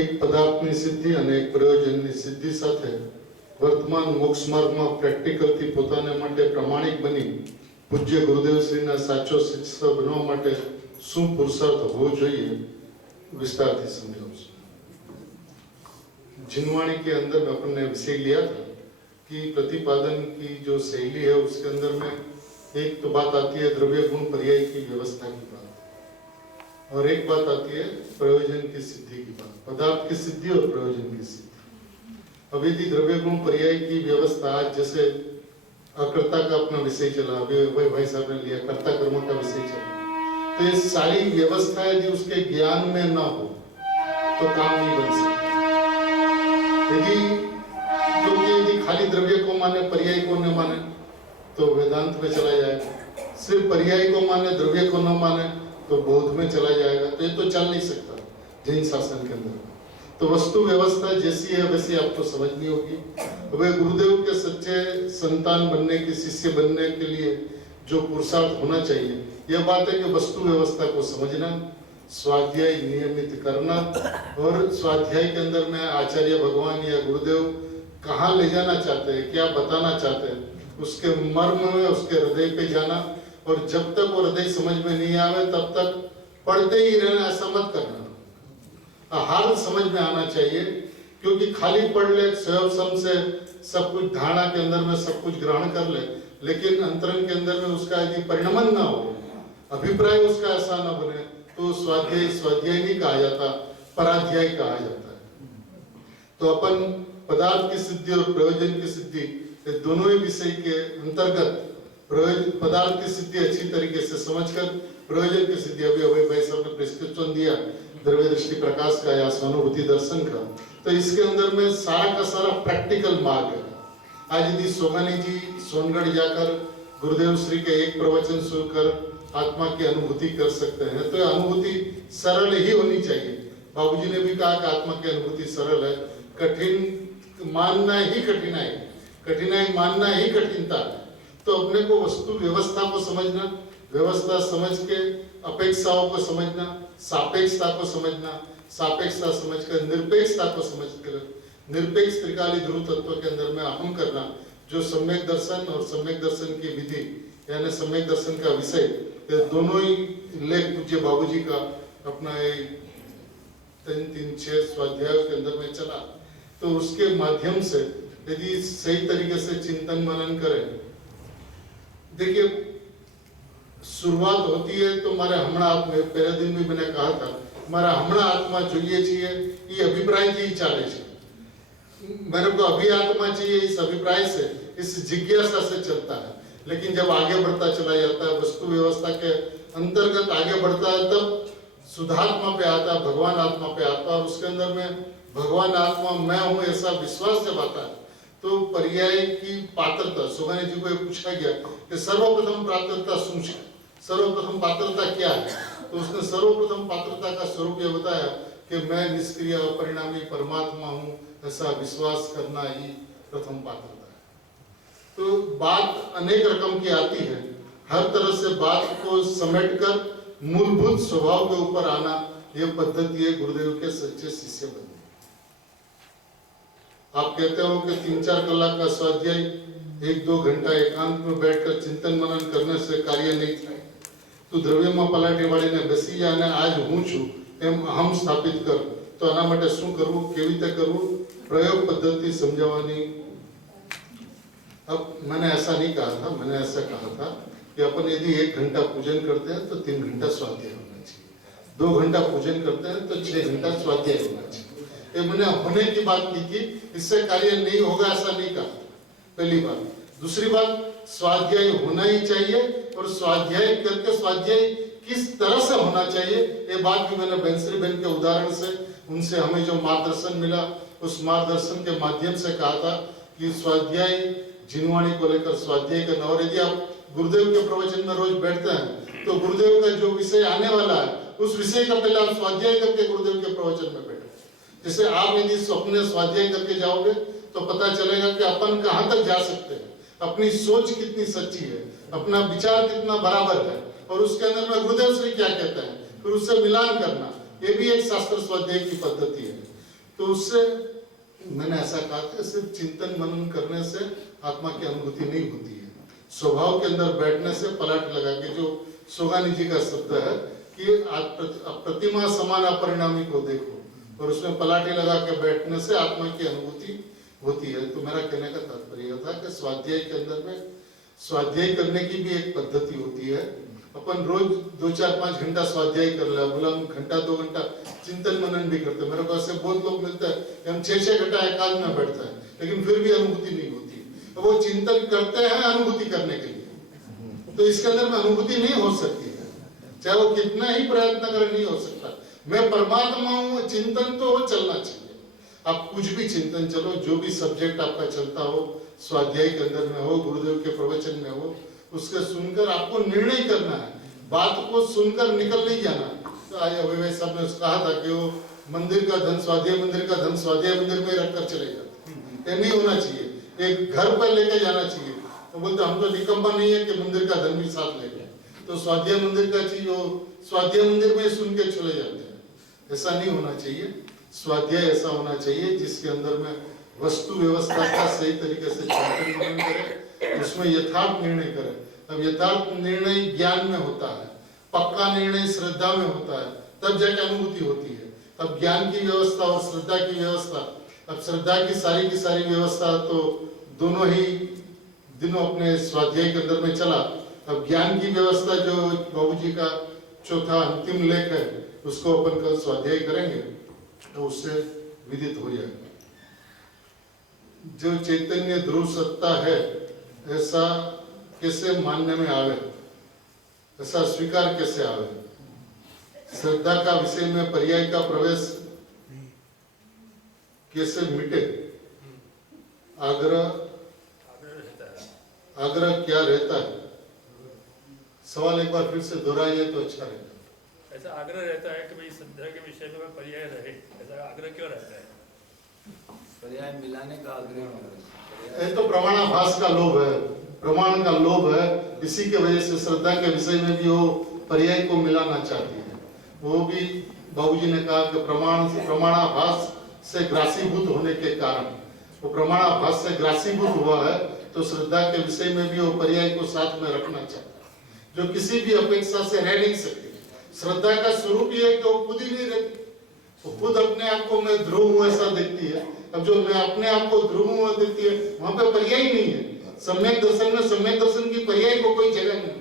એક પદાર્થની સિદ્ધિ અને એક પ્રયોજનની સિદ્ધિ સાથે વર્તમાન મોક્ષ માર્ગમાં પ્રેક્ટિકલથી પોતાને માટે પ્રમાણિક બની પૂજ્ય ગુરુદેવશ્રીના સાચો શિષ્ય બનવા માટે શું પુરુષાર્થ હોવો જોઈએ विस्तार से समझाऊँ। जिनवाणी के अंदर में अपन ने विषय लिया था कि प्रतिपादन की जो शैली है उसके अंदर में एक तो बात आती है द्रव्य गुण पर्याय की व्यवस्था की बात, और एक बात आती है प्रयोजन की सिद्धि की बात, पदार्थ की सिद्धि और प्रयोजन की सिद्धि। अब यदि द्रव्य गुण पर्याय की व्यवस्था, जैसे अकर्ता का अपना विषय चला, अभी भाई साहब ने लिया कर्ता कर्म का विषय चला, तो ये सारी व्यवस्था यदि उसके ज्ञान में न हो तो काम नहीं बन सकता। यदि खाली द्रव्य को माने पर्याय को न माने तो वेदांत में चला जाएगा, सिर्फ पर्याय को माने द्रव्य को न माने तो बौद्ध में चला जाएगा। तो ये तो चल नहीं सकता जैन शासन के अंदर। तो वस्तु व्यवस्था जैसी है वैसी आपको समझनी होगी। वे गुरुदेव के सच्चे संतान बनने के, शिष्य बनने के लिए जो पुरुषार्थ होना चाहिए, यह बात है कि वस्तु व्यवस्था को समझना, स्वाध्याय नियमित करना, और स्वाध्याय के अंदर में आचार्य भगवान या गुरुदेव कहाँ ले जाना चाहते हैं, क्या बताना चाहते हैं, उसके मर्म में, उसके हृदय पे जाना। और जब तक वो हृदय समझ में नहीं आवे तब तक पढ़ते ही रहना, ऐसा मत करना। हर समझ में आना चाहिए, क्योंकि खाली पढ़ ले स्वयं से सब कुछ धारणा के अंदर में सब कुछ ग्रहण कर ले, लेकिन अंतरंग के अंदर में उसका यदि परिणमन ना हो, अभिप्राय उसका ऐसा न बने, तो स्वाध्याय स्वाध्याय नहीं कहा जाता, पराध्याय कहा जाता है। तो अपन पदार्थ की सिद्धि और प्रयोजन की सिद्धि दोनों ही विषय के अंतर्गत पदार्थ की सिद्धि अच्छी तरीके से समझकर प्रयोजन की सिद्धि, अभी भाई साहब ने प्रिस्क्रिप्शन दिया द्रव्य दृष्टि प्रकाश का या स्वानुभूति दर्शन का, तो इसके अंदर में सारा का सारा प्रैक्टिकल मार्ग है। आज यदि सोमानी जी सोनगढ़ जाकर गुरुदेव श्री के एक प्रवचन सुनकर आत्मा की अनुभूति कर सकते हैं, तो अनुभूति सरल ही होनी चाहिए। बाबूजी ने भी कहा कि आत्मा की अनुभूति सरल है, कठिन मानना ही कठिनाई, कठिनाई मानना ही कठिनता है। तो अपने को वस्तु व्यवस्था को समझना, व्यवस्था समझ के अपेक्षाओं को समझना, सापेक्षता को समझना, सापेक्षता समझकर निरपेक्षता को समझकर निरपेक्ष त्रिकाली ध्रुव तत्व के अंदर में अहम करना, जो सम्यक दर्शन और सम्यक दर्शन की विधि यानी सम्यक दर्शन का विषय, दोनों ही लेख पूज्य बाबूजी का अपना 3-3-6 स्वाध्याय के अंदर में चला। तो उसके माध्यम से यदि सही तरीके से चिंतन मनन करें, देखिए शुरुआत होती है तो हमारे हमारा आत्मा, पहले दिन भी मैंने कहा था, हमारा हमारा आत्मा જોઈએ છીએ ये अभिप्राय की चाले છે। मेरे को अभी आत्मा चाहिए, इस अभिप्राय से, इस जिज्ञासा से चलता है। लेकिन जब आगे बढ़ता चला जाता है, वस्तु व्यवस्था के अंतर्गत आगे बढ़ता है, तब शुद्धात्मा पे आता है, भगवान आत्मा पे आता है, और उसके अंदर में भगवान आत्मा मैं हूँ ऐसा विश्वास जब आता है, तो पर्याय की पात्रता, सुभानी जी को पूछा गया कि सर्वप्रथम पात्रता શું છે, सर्वप्रथम पात्रता क्या है, तो उसने सर्वप्रथम पात्रता का स्वरूप यह बताया कि मैं निष्क्रिय परिणामी परमात्मा हूँ, ऐसा विश्वास करना ही प्रथम पात्रता है। तो बात अनेक रकम की आती है, हर तरह से बात को समेटकर मूलभूत स्वभाव के ऊपर आना, यह पद्धति है गुरुदेव के सच्चे शिष्य बनने। आप कहते हो कि 3-4 कलाक का स्वाध्याय 1-2 घंटा एकांत में बैठकर चिंतन मनन करने से कार्य नहीं થાય। तो द्रव्यમાં પલાટી વાળીને બેસી જા અને આજ હું છું એમ અહમ સ્થાપિત કર, તો આના માટે શું કરવું, કેવી રીતે કરવું, પ્રયોગ પદ્ધતિ સમજાવવાની। अब मैंने ऐसा नहीं कहा था, मैंने ऐसा कहा था कि अपन यदि 1 घंटा पूजन करते हैं तो 3 घंटा स्वाध्याय होना चाहिए, 2 घंटा पूजन करते हैं तो 6 घंटा स्वाध्याय होना चाहिए। ये मैंने होने की बात की थी, इससे कार्य नहीं होगा ऐसा नहीं कहा, पहली बात। दूसरी बात, स्वाध्याय होना ही चाहिए, और स्वाध्याय करके स्वाध्याय किस तरह से होना चाहिए, ये बात भी मैंने बेंसरी बहन के उदाहरण से, उनसे हमें जो मार्गदर्शन मिला उस मार्गदर्शन के माध्यम से कहा था कि स्वाध्याय जिनवाणी को लेकर स्वाध्याय करना। और यदि आप गुरुदेव के प्रवचन में रोज बैठते हैं तो गुरुदेव का जो विषय आने वाला है उस विषय का पहले आप स्वाध्याय करके गुरुदेव के प्रवचन में बैठे। जैसे आप यदि स्वप्न स्वाध्याय करके जाओगे तो पता चलेगा कि अपन कहाँ तक जा सकते हैं, अपनी सोच कितनी सच्ची है, अपना विचार कितना बराबर है, और उसके अंदर में गुरुदेव श्री क्या कहते हैं, फिर उससे मिलान करना, ये भी एक शास्त्र स्वाध्याय की पद्धति है। तो उससे मैंने ऐसा कहा था, सिर्फ चिंतन मनन करने से आत्मा की अनुभूति नहीं होती है। स्वभाव के अंदर बैठने से पलट लगा के, जो सोगानी जी का शब्द है कि प्रतिमा समान अपरिणामी को देखो, और उसमें पलाटे लगा के बैठने से आत्मा की अनुभूति होती है। तो मेरा कहने का तात्पर्य यह था कि स्वाध्याय के अंदर में स्वाध्याय करने की भी एक पद्धति होती है। अपन रोज 2-4-5 घंटा स्वाध्याय कर ले, बोला हम घंटा 2 घंटा चिंतन मनन भी करते। मेरे को ऐसे बहुत लोग मिलते हैं कि हम 6-6 घंटा एकांत में बैठते हैं, लेकिन फिर भी अनुभूति नहीं होती। तो वो चिंतन करते हैं अनुभूति करने के लिए, तो इसके अंदर में अनुभूति नहीं हो सकती है, चाहे वो कितना ही प्रयत्न करे, नहीं हो सकता। मैं परमात्मा हूँ, चिंतन तो चलना चाहिए। आप कुछ भी चिंतन चलो, जो भी सब्जेक्ट आपका चलता हो, स्वाध्याय के अंदर में हो, गुरुदेव के प्रवचन में हो, उसके सुनकर आपको निर्णय करना है, बात को सुनकर निकल नहीं जाना। तो आया वैसे सब ने कहा था कि वो मंदिर का धन स्वाध्याय मंदिर का धन स्वाध्याय मंदिर में रखकर चले जाते, ये नहीं होना चाहिए। एक घर पर लेके जाना चाहिए। तो बोलते हम तो निकम्मा नहीं है कि मंदिर का धन भी साथ ले गए, तो स्वाध्याय मंदिर का चीज वो स्वाध्याय मंदिर में सुन के चले जाते हैं। ऐसा नहीं होना चाहिए। स्वाध्याय ऐसा होना चाहिए जिसके अंदर में वस्तु व्यवस्था का सही तरीके से चिंतन मनन करे, उसमें यथार्थ निर्णय करे। अब यथार्थ निर्णय ज्ञान में होता है, पक्का निर्णय श्रद्धा में होता है, तब जाके अनुभूति होती है। अब ज्ञान की व्यवस्था और श्रद्धा की व्यवस्था, अब श्रद्धा की सारी व्यवस्था तो दोनों ही दिनों अपने स्वाध्याय के अंदर में चला। अब ज्ञान की व्यवस्था जो बाबूजी का चौथा अंतिम लेख है, उसको अपन कल स्वाध्याय करेंगे तो उससे विदित हो जाएगा। जो चैतन्य ध्रुव सत्ता है, ऐसा कैसे मानने में आवे, ऐसा स्वीकार कैसे आवे। श्रद्धा का विषय में पर्याय का प्रवेश कैसे मिटे। आग्रह क्या रहता है, सवाल एक बार फिर से दोहराइए तो अच्छा रहेगा। ऐसा आग्रह रहता है कि भाई श्रद्धा के विषय में पर्याय रहे, ऐसा आग्रह क्यों रहता है? पर्याय मिलाने का आग्रह। ये तो प्रमाणाभास का लोभ है, प्रमाण का लोभ है। इसी के वजह से श्रद्धा के विषय में भी वो पर्याय को मिलाना चाहती है। वो भी बाबूजी ने कहा कि प्रमाणाभास से ग्रासीभूत होने के कारण, वो प्रमाणाभास से ग्रासीभूत हुआ है, तो श्रद्धा के विषय में भी वो पर्याय को साथ में रखना चाहता है, जो किसी भी अपेक्षा से रह नहीं सकती। श्रद्धा का स्वरूप ये है कि वो खुद ही नहीं रहती, वो खुद अपने आप को मैं ध्रुव हूं ऐसा देखती है। अब जो मैं अपने आप को ध्रुव हूं देखती है, वहां पे पर्याय नहीं है। सम्यक दर्शन में सम्यक दर्शन की पर्याय को कोई जगह नहीं।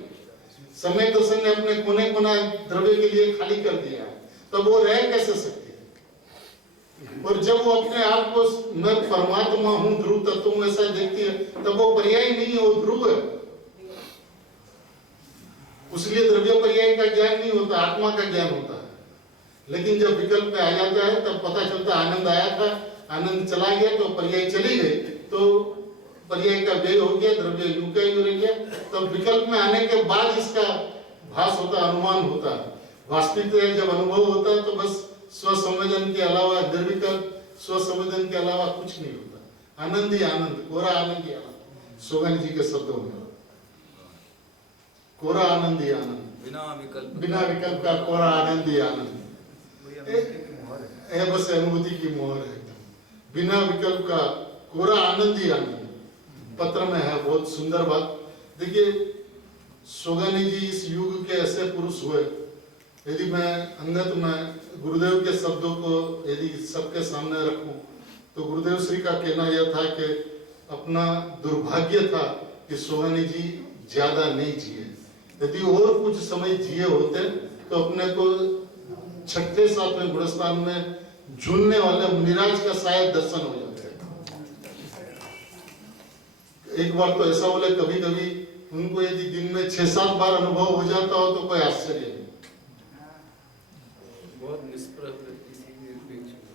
सम्यक दर्शन ने अपने कोने कोना द्रव्य के लिए खाली कर दिया है, तब वो रह कैसे सकती है। और जब वो अपने आप को मैं परमात्मा हूं, ध्रुव तत्व हूं ऐसा देखती है, तब वो पर्याय नहीं है, वो ध्रुव है। उसलिए द्रव्य पर्याय का ज्ञान नहीं होता, आत्मा का ज्ञान होता है। लेकिन जब विकल्प पे आ जाता है, तब पता चलता आनंद आया था, आनंद चला गया, तो पर्याय चली गई, तो पर्याय का व्यय हो गया, द्रव्य यूं का यूं रह गया। तब विकल्प में आने के बाद इसका भास होता, अनुमान होता है। वास्तविकता जब अनुभव होता है तो बस स्वसंवेदन के अलावा, निर्विकल्प स्वसंवेदन के अलावा कुछ नहीं होता। आनंद ही आनंद, कोरा आनंद ही आनंद, सोगानी जी के शब्दों में कोरा आनंद ही आनंद, बिना विकल्प का कोरा आनंद ही आनंद। ये बस अनुभूति की मोहर है, बिना विकल्प का कोरा आनंद ही आनंद। पत्र में है बहुत सुंदर बात। देखिए सोगानी जी इस युग के ऐसे पुरुष हुए, यदि मैं अंगत में गुरुदेव के शब्दों को यदि सबके सामने रखूं, तो गुरुदेव श्री का कहना यह था कि अपना दुर्भाग्य था कि सोगानी जी ज्यादा नहीं जिए। यदि और कुछ समय जिए होते तो अपने को 6-7वें गुणस्थान में झूलने वाले मुनिराज का शायद दर्शन हो जाता। एक बार तो ऐसा बोले, कभी कभी उनको यदि दिन में 6-7 बार अनुभव हो जाता हो तो कोई आश्चर्य नहीं। बहुत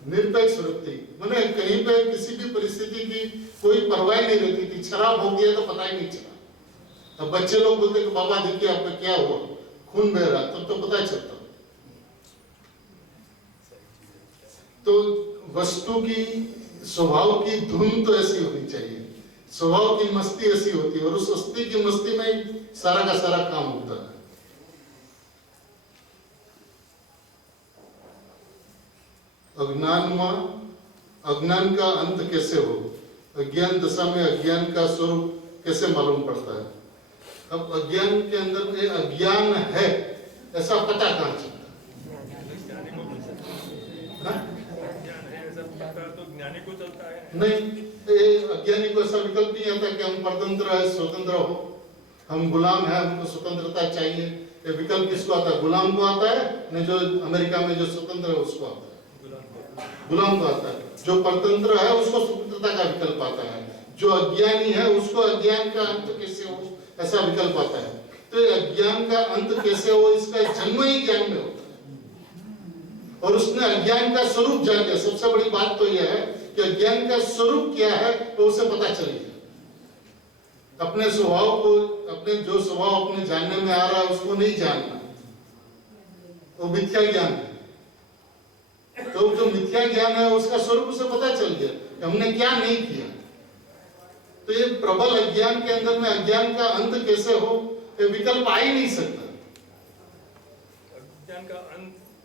निरपेक्ष वृत्ति, मैंने कहीं पे किसी भी परिस्थिति की कोई परवाह नहीं रहती थी। शराब हो गया तो पता ही नहीं चला। अब बच्चे लोग बोलते कि बाबा देखिए आपका क्या हुआ, खून बह रहा, तब तो पता चलता। तो वस्तु की स्वभाव की धुन तो ऐसी होनी चाहिए, स्वभाव की मस्ती ऐसी होती है, और उस मस्ती की मस्ती में सारा का सारा काम होता है। अज्ञान में अज्ञान का अंत कैसे हो, अज्ञान दशा में अज्ञान का स्वरूप कैसे मालूम पड़ता है। अब अज्ञान के अंदर में अज्ञान है ऐसा पता कहाँ चलता ज्ञानी को मिल सकता है? हाँ? ज्ञान है ऐसा पता तो ज्ञानी को चलता है। नहीं, ये अज्ञानी को ऐसा विकल्प नहीं आता कि हम परतंत्र है, स्वतंत्र हो, हम गुलाम है, हमको स्वतंत्रता चाहिए। ये विकल्प किसको आता है? गुलाम को आता है न, जो अमेरिका में जो स्वतंत्र है उसको आता है, गुलाम को आता है। जो परतंत्र है उसको स्वतंत्रता का विकल्प आता है, जो अज्ञानी है उसको अज्ञान का अंत कैसे हो ऐसा विकल्प आता है। तो ये अज्ञान का अंत कैसे हो, इसका जन्म ही ज्ञान में होता है। और उसने अज्ञान का स्वरूप जान लिया। सबसे बड़ी बात तो यह है कि अज्ञान का स्वरूप क्या है तो उसे पता चल गया। अपने स्वभाव को, अपने जो स्वभाव अपने जानने में आ रहा है उसको नहीं जानना, वो मिथ्या ज्ञान है। तो जो मिथ्या ज्ञान है उसका स्वरूप उसे पता चल गया कि हमने क्या नहीं किया। तो ये प्रबल अज्ञान के अंदर में अज्ञान का अंत कैसे हो, ये विकल्प आ ही नहीं सकता। अज्ञान का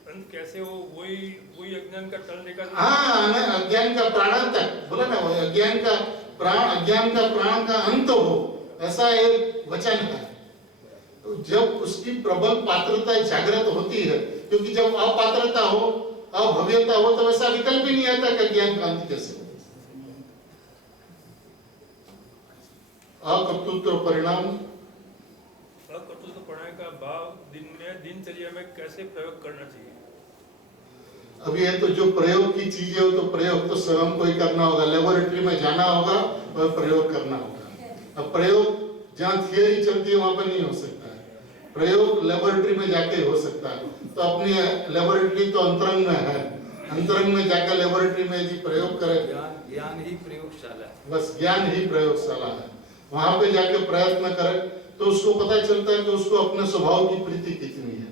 अंत कैसे हो, वही अज्ञान का टलने का। हाँ, अज्ञान का प्राण तक बोला ना, वो अज्ञान का प्राण का अंत हो, ऐसा एक वचन है। तो जब उसकी प्रबल पात्रता जागृत होती है, क्योंकि जब अपात्रता हो, अभव्यता हो, तो वैसा विकल्प ही नहीं आता कि अज्ञान का अंत कैसे हो। अकर्तृत्व परिणाम, अकर्तृत्व परिणाम का भाव दिनचर्या में कैसे प्रयोग करना चाहिए। अब ये तो जो प्रयोग की चीजें हो, तो प्रयोग तो स्वयं को ही करना होगा, लेबोरेटरी में जाना होगा और प्रयोग करना होगा। अब प्रयोग जहाँ थियरी चलती है वहां पर नहीं हो सकता है, प्रयोग लेबोरेटरी में जाके हो सकता है। तो अपनी लेबोरेटरी तो अंतरंग में है, अंतरंग में जाकर लेबोरेटरी में यदि प्रयोग करे, ज्ञान ही प्रयोगशाला है, बस ज्ञान ही प्रयोगशाला है, वहां पे जाके प्रयत्न करे तो उसको पता चलता है कि उसको अपने स्वभाव की प्रीति कितनी है,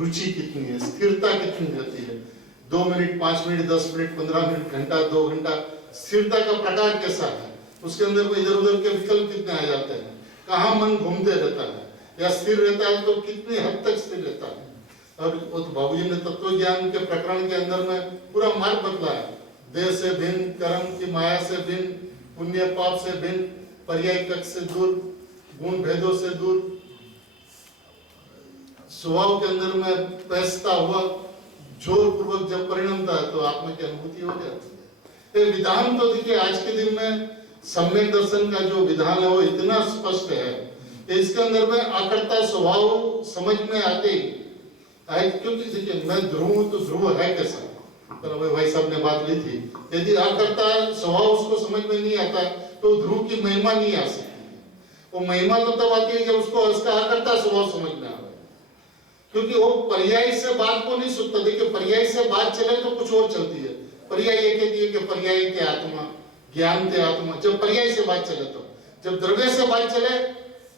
रुचि कितनी है, स्थिरता कितनी रहती है। 2 मिनट, 5 मिनट, 10 मिनट, 15 मिनट, घंटा, 2 घंटा, स्थिरता का प्रकार कैसा है, उसके अंदर में इधर उधर के विकल्प कितने आ जाते हैं, कहाँ मन घूमते रहता है, या स्थिर रहता है तो कितनी हद तक स्थिर रहता है। और वो तो बाबूजी ने तत्व ज्ञान के प्रकरण के अंदर में पूरा मार्ग बतला है। देह से भिन्न, कर्म की माया से भिन्न, पुण्य पाप से भिन्न, पर्याय कक्ष से दूर, गुण भेदों से दूर, स्वभाव के अंदर में पैसता हुआ जोर पूर्वक जब परिणमता है तो आत्मा की अनुभूति हो जाती है। ये विधान तो देखिए आज के दिन में सम्यक दर्शन का जो विधान है वो इतना स्पष्ट है कि इसके अंदर में आकर्ता स्वभाव समझ में आते ही, क्योंकि देखिए मैं ध्रुव हूं तो ध्रुव है कैसा, तो भाई साहब ने बात ली थी, यदि आकर्ता स्वभाव उसको समझ में नहीं आता तो ध्रुव की महिमा नहीं आ सकती। वो महिमा तो तब आती है जब उसको उसका आकर्ता स्वभाव समझ में आवे, क्योंकि वो पर्याय से बात को नहीं सुनता। देखिए पर्याय से बात चले तो कुछ और चलती है। पर्याय ये कहती है कि पर्याय के आत्मा, ज्ञान के आत्मा, जब पर्याय से बात चले तो, जब द्रव्य से बात चले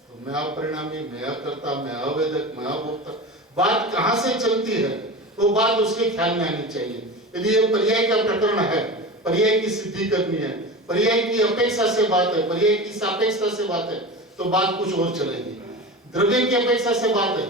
तो मैं अपरिणामी, मैं अकर्ता, मैं अवेदक, मैं अभोक्ता, बात कहां से चलती है वो बात उसके ख्याल में आनी चाहिए। यदि ये पर्याय का प्रकरण है, पर्याय की सिद्धि करनी है, पर्याय की अपेक्षा से बात है, पर्याय की सापेक्षता से बात है, तो बात कुछ और चलेगी। द्रव्य की अपेक्षा से बात है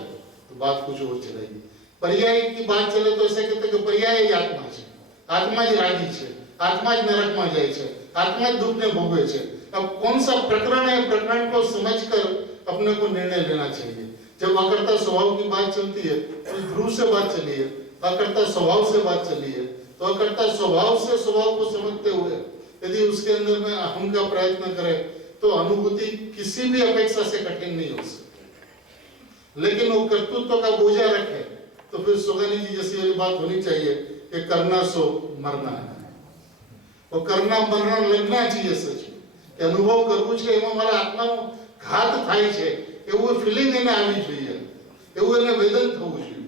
तो बात कुछ और चलेगी। पर्याय की बात चले तो ऐसे कहते कि पर्याय ही आत्मा છે, आत्मा જ રાજી છે, आत्मा જ नरकમાં જાય છે, आत्मा જ दुख ने भोगवे છે। अब कौन सा प्रकरण है, प्रकरण को समझकर अपने को निर्णय लेना चाहिए। जब अकर्ता स्वभाव की बात चलती है तो ध्रुव से बात चली है, अकर्ता स्वभाव से बात चली है, तो अकर्ता स्वभाव से स्वभाव को समझते हुए यदि उसके अंदर में अहम का प्रयत्न करे तो अनुभूति किसी भी अपेक्षा से कठिन नहीं हो सकती। लेकिन वो कर्तृत्व का बोझा रखे तो फिर सुगनी जी जैसी वाली बात होनी चाहिए कि करना सो मरना है। वो करना मरना लगना चाहिए सच में कि अनुभव करવું છે એમાં મારા આત્માનો ઘાત થાય છે એવું ફીલિંગ એને આવી જોઈએ, એવું એને વેદન થવું જોઈએ।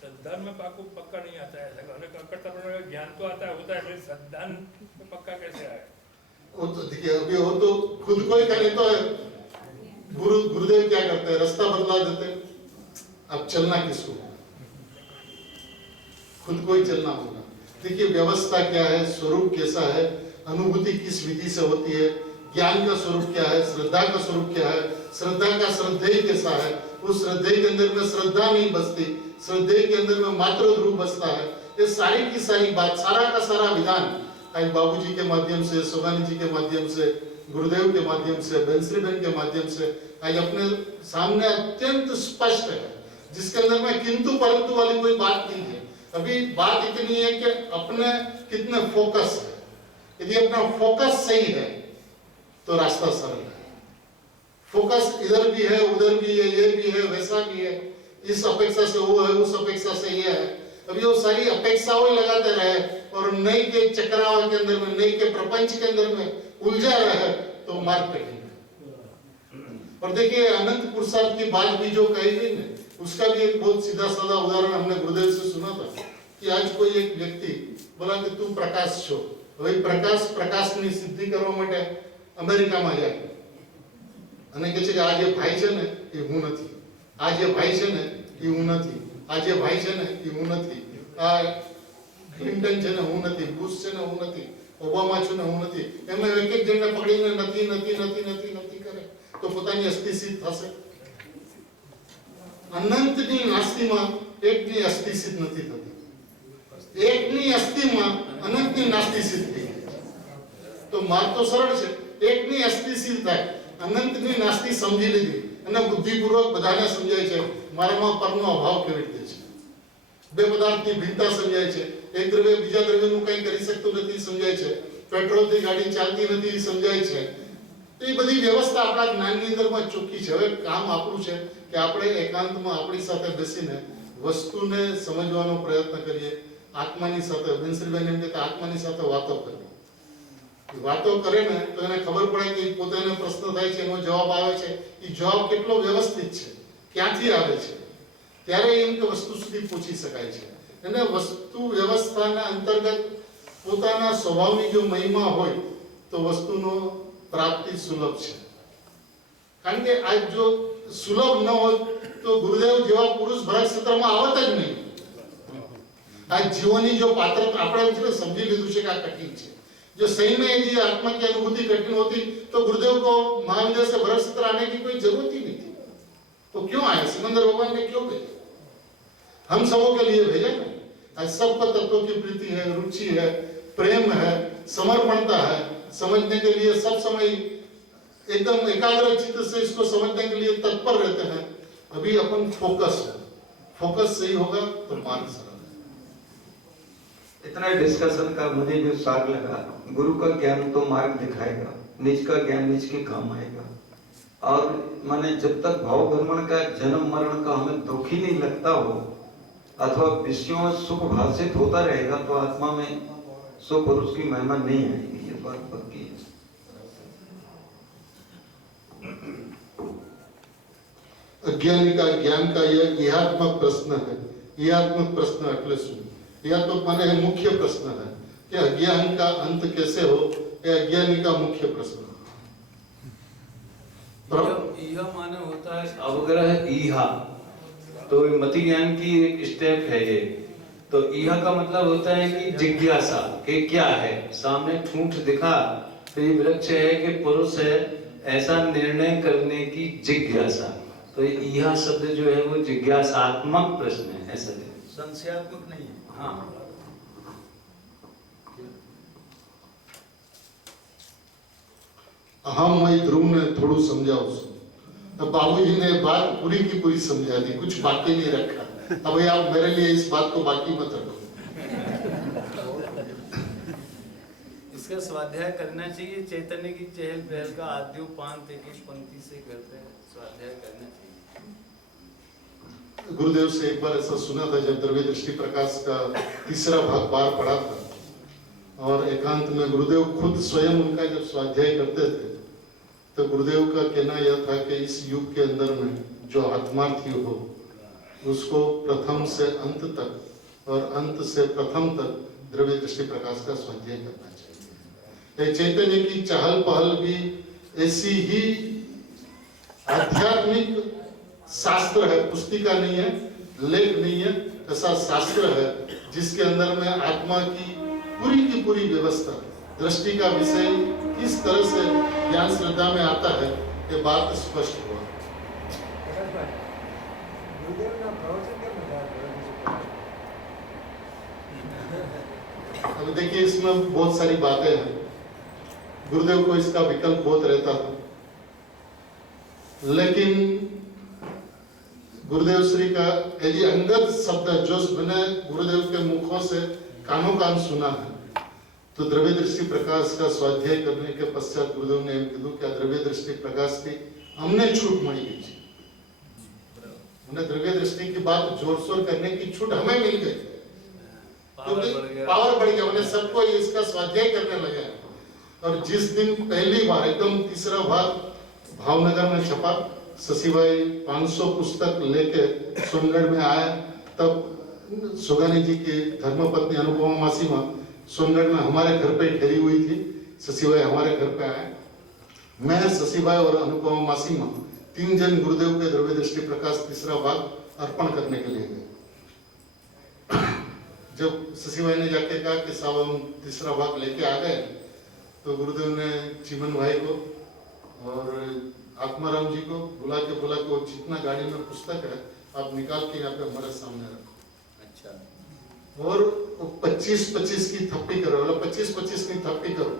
सिद्धांत में पाको पक्का नहीं आता है, अनेक अकर्ता परिणाम ज्ञान तो आता है होता है, फिर सिद्धांत में पक्का कैसे आए। वो तो देखिए अभी वो तो खुद को ही करे तो गुरुदेव क्या करते हैं, रास्ता बदला देते हैं। अब चलना किसको, खुद को ही चलना होगा। देखिए व्यवस्था क्या है, स्वरूप कैसा है, अनुभूति किस विधि से होती है, ज्ञान का स्वरूप क्या है, श्रद्धा का स्वरूप क्या है, श्रद्धा का श्रद्धेय कैसा है, उस श्रद्धेय के अंदर में श्रद्धा नहीं बसती, श्रद्धेय के अंदर में मात्र ध्रुव बसता है। ये सारी की सारी बात, सारा का सारा विधान आज बाबूजी के माध्यम से, सोगानी जी के माध्यम से, गुरुदेव के माध्यम से, बंसरीबेन के माध्यम से आज अपने सामने अत्यंत स्पष्ट है, जिसके अंदर में किंतु परंतु वाली कोई बात नहीं है। अभी बात इतनी है कि अपने कितने फोकस है। यदि अपना फोकस सही है तो रास्ता सरल है। फोकस इधर भी है, उधर भी है, ये भी है, वैसा भी है, इस अपेक्षा से वो है, उस अपेक्षा से ये है। अभी वो सारी अपेक्षाओं लगाते रहे और नई के चक्राव के अंदर में, नई के प्रपंच के अंदर में उलझा रहे तो मार्ग कठिन है। और देखिए अनंत पुरुषार्थ की बात भी जो कही गई ना, उसका भी एक बहुत सीधा साधा उदाहरण हमने गुरुदेव से सुना था कि आज कोई एक व्यक्ति बोला कि तू प्रकाश छो, वही પ્રકાશની સિદ્ધિ કરવા માટે અમેરિકામાં જાય અને કહે છે કે આ જે ભાઈ છે ને એ હું નથી, આ જે ભાઈ છે ને એ હું નથી, આ જે ભાઈ છે ને એ હું નથી, આ ક્લિન્ટન છે ને હું નથી, બુશ છે ને હું નથી, ઓબામા છે ને હું નથી, એમને એક એક જણને પકડીને નથી નથી નથી નથી નથી કરે તો પોતાની અસ્થિ સિદ્ધ થશે? અનંતની નાસ્તિમાં એકની અસ્થિ સિદ્ધ નથી થતી, એકની અસ્થિમાં અનંતની નાસ્તિ સિદ્ધ થઈ। તો માર્ગ તો સરળ છે, એકની અસ્થિ સિદ્ધ થાય, અનંતની નાસ્તિ સમજી લીધી અને બુદ્ધિપૂર્વક બધાને સમજાય છે મારામાં પરનો અભાવ કેવી રીતે છે, બે પદાર્થની ભિન્નતા સમજાય છે, એક દ્રવ્ય બીજા દ્રવ્યનું કંઈ કરી શકતું નથી સમજાય છે, પેટ્રોલથી ગાડી ચાલતી નથી સમજાય છે। તો એ બધી વ્યવસ્થા આપણા જ્ઞાનની અંદરમાં ચોખ્ખી છે। હવે કામ આપણું છે કે આપણે એકાંતમાં આપણી સાથે બેસીને વસ્તુને સમજવાનો પ્રયત્ન કરીએ, આત્માની સાથે, બિનશ્રીબેન એમ કહેતા આત્માની સાથે વાતો કરીએ। વાતો કરે ને તો એને ખબર પડે કે પોતાને પ્રશ્ન થાય છે, એનો જવાબ આવે છે, એ જવાબ કેટલો વ્યવસ્થિત છે, ક્યાંથી આવે છે, ત્યારે એમ કે વસ્તુ સુધી પહોંચી શકાય છે। અને વસ્તુ વ્યવસ્થાના અંતર્ગત પોતાના સ્વભાવની જો મહિમા હોય તો વસ્તુનો પ્રાપ્તિ સુલભ છે। કારણ કે આજ જો સુલભ ન હોય તો ગુરુદેવ જેવા પુરુષ ભરત ક્ષેત્રમાં આવત જ નહીં। आज जीवनी जो पात्र આપણે સમજી લીધું છે કે આ કઠિન છે। जो सही में यदि आत्मा की अनुभूति कठिन होती तो गुरुदेव को महाविद्या से भरत क्षेत्र आने की कोई जरूरत ही नहीं थी। तो क्यों आए? सिकंदर भगवान ने क्यों भेजा? हम सबों के लिए भेजा ना। आज सबको तत्वों की प्रीति है, रुचि है, प्रेम है, समर्पणता है, समझने के लिए सब समय एकदम एकाग्र चित्त से इसको समझने के लिए तत्पर रहते हैं। अभी अपन फोकस सही होगा तो मार्ग सरल। इतना डिस्कशन का मुझे जो सार लगा, गुरु का ज्ञान तो मार्ग दिखाएगा, निज का ज्ञान निज के काम आएगा। और माने जब तक भाव भ्रमण का, जन्म मरण का हमें दुख ही नहीं लगता हो अथवा विषयों में सुख भाषित होता रहेगा तो आत्मा में सुख और उसकी महिमा नहीं आएगी। ये बात पक्की है। अज्ञानी का ज्ञान का यह इहात्मक प्रश्न है। इहात्मक प्रश्न એટલે શું? यह तो माने मुख्य प्रश्न है कि अज्ञान का अंत कैसे हो, यह अज्ञानी का मुख्य प्रश्न है। यह माने होता है अवग्रह ईहा, तो मति ज्ञान की एक स्टेप है ये। तो ईहा का मतलब होता है कि जिज्ञासा कि क्या है, सामने ठूंठ दिखा तो ये वृक्ष है कि पुरुष है, ऐसा निर्णय करने की जिज्ञासा। तो ये ईहा शब्द जो है वो जिज्ञासात्मक प्रश्न है, ऐसा संशयात्मक नहीं है। हाँ, हम वही ध्रुव ने थोड़ा समझाओ। तो बाबूजी ने बात पूरी की पूरी समझा दी, कुछ बाकी नहीं रखा। अब आप मेरे लिए इस बात को बाकी मत रखो। इसका स्वाध्याय करना चाहिए। चैतन्य की चहल पहल का आद्योपांत एक एक पंक्ति से करते हैं, स्वाध्याय करना चाहिए। गुरुदेव से एक बार ऐसा सुना था जब द्रव्य दृष्टि प्रकाश का तीसरा भाग बाहर पढ़ा था और एकांत में गुरुदेव खुद स्वयं उनका जब स्वाध्याय करते थे तो गुरुदेव का कहना यह था कि इस युग के अंदर में जो आत्मार्थी हो उसको प्रथम से अंत तक और अंत से प्रथम तक द्रव्य दृष्टि प्रकाश का स्वाध्याय करना चाहिए। चैतन्य की चहल पहल भी ऐसी ही आध्यात्मिक शास्त्र है, पुस्तिका नहीं है, लेख नहीं है, ऐसा शास्त्र है जिसके अंदर में आत्मा की पूरी व्यवस्था, दृष्टि का विषय किस तरह से ज्ञान श्रद्धा में आता है ये बात स्पष्ट हुआ। अब देखिए इसमें बहुत सारी बातें हैं, गुरुदेव को इसका विकल्प बहुत रहता था, लेकिन गुरुदेव श्री का यदि अंगद शब्द जो मैंने गुरुदेव के मुखों से कानों कान सुना है, तो द्रव्य दृष्टि प्रकाश का स्वाध्याय करने के पश्चात गुरुदेव ने कहा क्या द्रव्य दृष्टि प्रकाश की हमने छूट मળી गई છે, उन्हें द्रव्य दृष्टि की बात जोर शोर करने की छूट हमें मिल गई, क्योंकि पावर बढ़ गया, उन्हें सबको इसका स्वाध्याय करने लगे। और जिस दिन पहली बार एकदम तीसरा भाग भावनगर में छपा, शशिभाई 500 पुस्तक लेके सोनगढ़ में आए, तब सुगानी जी की धर्मपत्नी अनुपमा मासी माँ सोनगढ़ में हमारे घर पे ठहरी हुई थी। शशिभाई हमारे घर पे आए, मैं शशिभाई और अनुपमा मासी माँ 3 जन गुरुदेव के द्रव्य दृष्टि प्रकाश तीसरा भाग अर्पण करने के लिए गए। जब शशिभाई ने जाके कहा कि साहब हम तीसरा भाग लेके आ गए, तो गुरुदेव ने चिमन भाई को और आत्माराम जी को बुला के वो जितना गाड़ी में पुस्तक है आप निकाल के यहाँ पे हमारे सामने रखो। अच्छा। और 25-25 की थप्पी करो, 25-25 की थप्पी करो,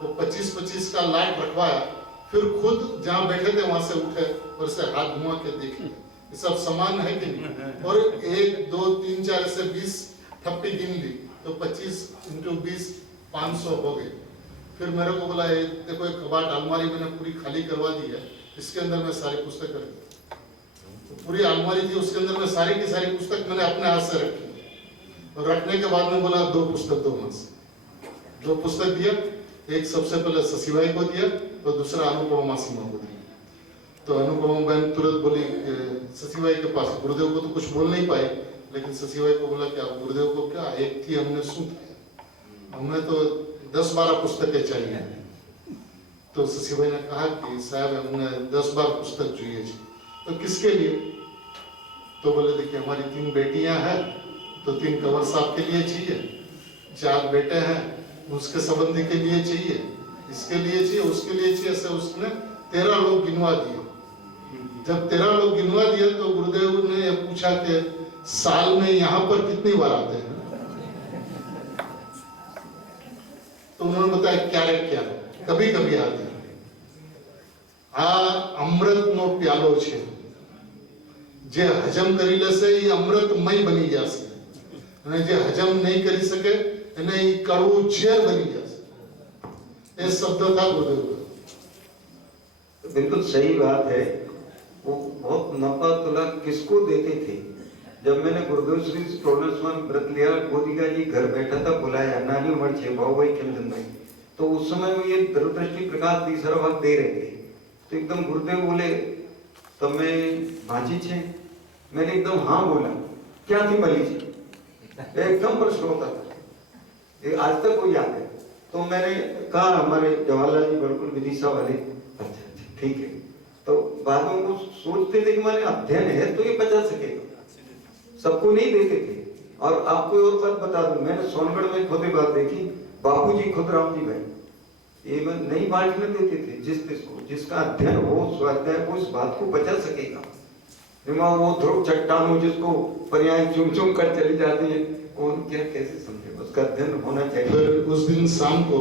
वो 25-25 का लाट रखवाया, फिर खुद जहाँ बैठे थे वहां से उठे और से हाथ घुमा के देखे ये सब समान है कि नहीं, और 1 2 3 4 ऐसे 20 थप्पी गिन ली, तो 25 × 20 500 हो गए। फिर मेरे को बोला देखो एक कबाट अलमारी मैंने पूरी खाली करवा दी है, इसके अंदर मैं सारी पुस्तक रख दी, तो पूरी अलमारी थी उसके अंदर मैं सारी की सारी पुस्तक मैंने अपने हाथ से रखी, और रखने के बाद में बोला 2 पुस्तक दो, वहां से 2 पुस्तक दिया, एक सबसे पहले शशिभाई को दिया और दूसरा अनुपमा मासी माँ को दिया। तो अनुपमा बहन तुरंत बोली शशिभाई के पास, गुरुदेव को तो कुछ बोल नहीं पाए, लेकिन शशिभाई को बोला क्या गुरुदेव को क्या एक थी हमने सुन, हमें तो 10-12 पुस्तकें चाहिए। तो शशिभाई ने कहा कि साहब हमने 10-12 पुस्तक चाहिए, तो किसके लिए? तो बोले देखिए हमारी 3 बेटियां हैं, तो 3 कंवर साहब के लिए चाहिए, 4 बेटे हैं उसके संबंधी के लिए चाहिए, इसके लिए चाहिए, उसके लिए चाहिए, ऐसे उसने 13 लोग गिनवा दिए। जब 13 लोग गिनवा दिए तो गुरुदेव ने पूछा कि साल में यहाँ पर कितनी बार आते हैं? तो उन्होंने बताया क्या कभी कभी आते हैं। आ अमृत नो प्यालो छे, जे हजम करी लेसे ये अमृतमय बनी जासे, અને જે હજમ નહીં કરી શકે એને ઈ કડવું ઝેર બની જશે, એ શબ્દ था गुरुदेव का। बिल्कुल सही बात है। वो बहुत नफा तुला किसको देते थे? जब मैंने गुरुदेव श्री 16वां व्रत लिया, गोदिका जी घर बैठा था, बुलाया नानी उमर छे भाऊ भाई खेमचंद भाई, तो उस समय वो ये द्रव्यदृष्टि प्रकाश तीसरा भाग दे रहे थे, तो एकदम गुरुदेव बोले तमे भांजी छे? मैंने एकदम हाँ बोला, क्या थी मली छे? एकदम प्रश्न होता था, ये आज तक वो याद है। तो मैंने कहा हमारे जवाहरलाल जी बिल्कुल विदिशा वाले, अच्छा ठीक है। तो बाद में वो सोचते थे कि मैंने अध्ययन है तो ये बचा सकेगा, सबको नहीं देते थे। और आपको और बात बता दूं, मैंने सोनगढ़ में खुद बात देखी, बापूजी खुदराम जी भाई ये नहीं बांटने देते थे, जिसका अध्ययन हो स्वाध्याय हो इस बात को बचा सकेगा। वो ध्रुव चट्टान हो जिसको पर्याय चुम चुम कर चली जाती है, कौन क्या कैसे समझे, उसका अध्ययन होना चाहिए। फिर उस दिन शाम को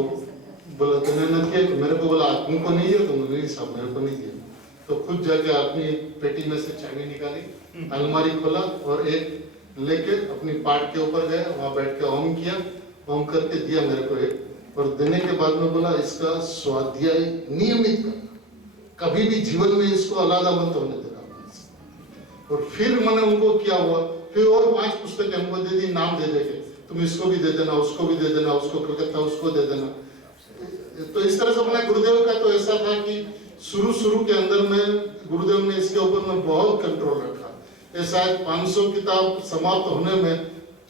बोला तुमने न किया, मेरे को बोला तुमको नहीं दिया, तुम नहीं साहब मेरे को नहीं दिया। तो खुद जाके अपनी पेटी में से चाबी निकाली, अलमारी खोला और एक लेके अपनी पाट के ऊपर गए, वहां बैठ के ओम किया, ओम करके दिया मेरे को एक, और देने के बाद में बोला इसका स्वाध्याय नियमित करना, कभी भी जीवन में इसको अलादा मत होने देना। और फिर मैंने उनको क्या हुआ, फिर और 5 पुस्तकें हमको दे दी, नाम दे देके तुम इसको भी दे देना, उसको भी दे देना, उसको कलकत्ता उसको दे देना। तो इस तरह से अपना गुरुदेव का तो ऐसा था कि शुरू के अंदर में गुरुदेव ने इसके ऊपर में बहुत कंट्रोल रखा। ये शायद 500 किताब समाप्त होने में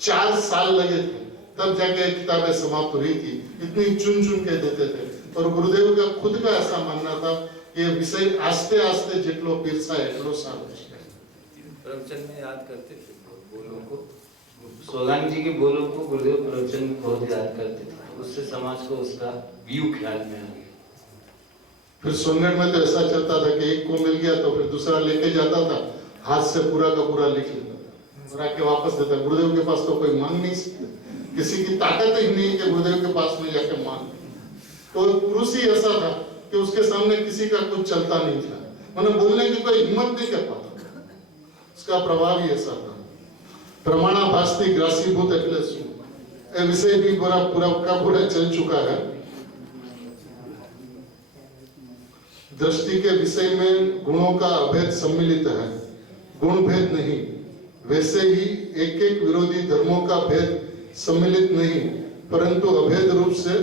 4 साल लगे थे, तब जाके किताबें समाप्त हुई थी, इतनी चुन के देते थे। और गुरुदेव का खुद का ऐसा मानना था ये विषय आस्ते आस्ते जितलो पीरसा एटलो साल प्रवचन में याद करते थे बोलों को, सोगान जी के बोलों को गुरुदेव प्रवचन में बहुत याद करते थे, उससे समाज को उसका व्यू ख्याल में आ गया। फिर सोनगढ़ में तो ऐसा चलता था कि एक को मिल गया तो फिर दूसरा लेके जाता था, हाथ से पूरा का पूरा लिख लेता था और आके वापस देता। गुरुदेव के पास तो कोई मांग नहीं सकते, किसी की ताकत ही नहीं कि गुरुदेव के पास में जाके मान। तो पुरुष ही ऐसा था कि उसके सामने किसी का कुछ चलता नहीं था, मैंने बोलने की कोई हिम्मत नहीं कर पाता था, उसका प्रभाव ही ऐसा था। प्रमाणा भास्ती ग्रासीभूत એટલે શું, એ વિષય भी पूरा चल चुका है। दृष्टि के विषय में गुणों का अभेद सम्मिलित है, गुण भेद नहीं। वैसे ही एक एक विरोधी धर्मों का भेद सम्मिलित नहीं, परंतु अभेद रूप से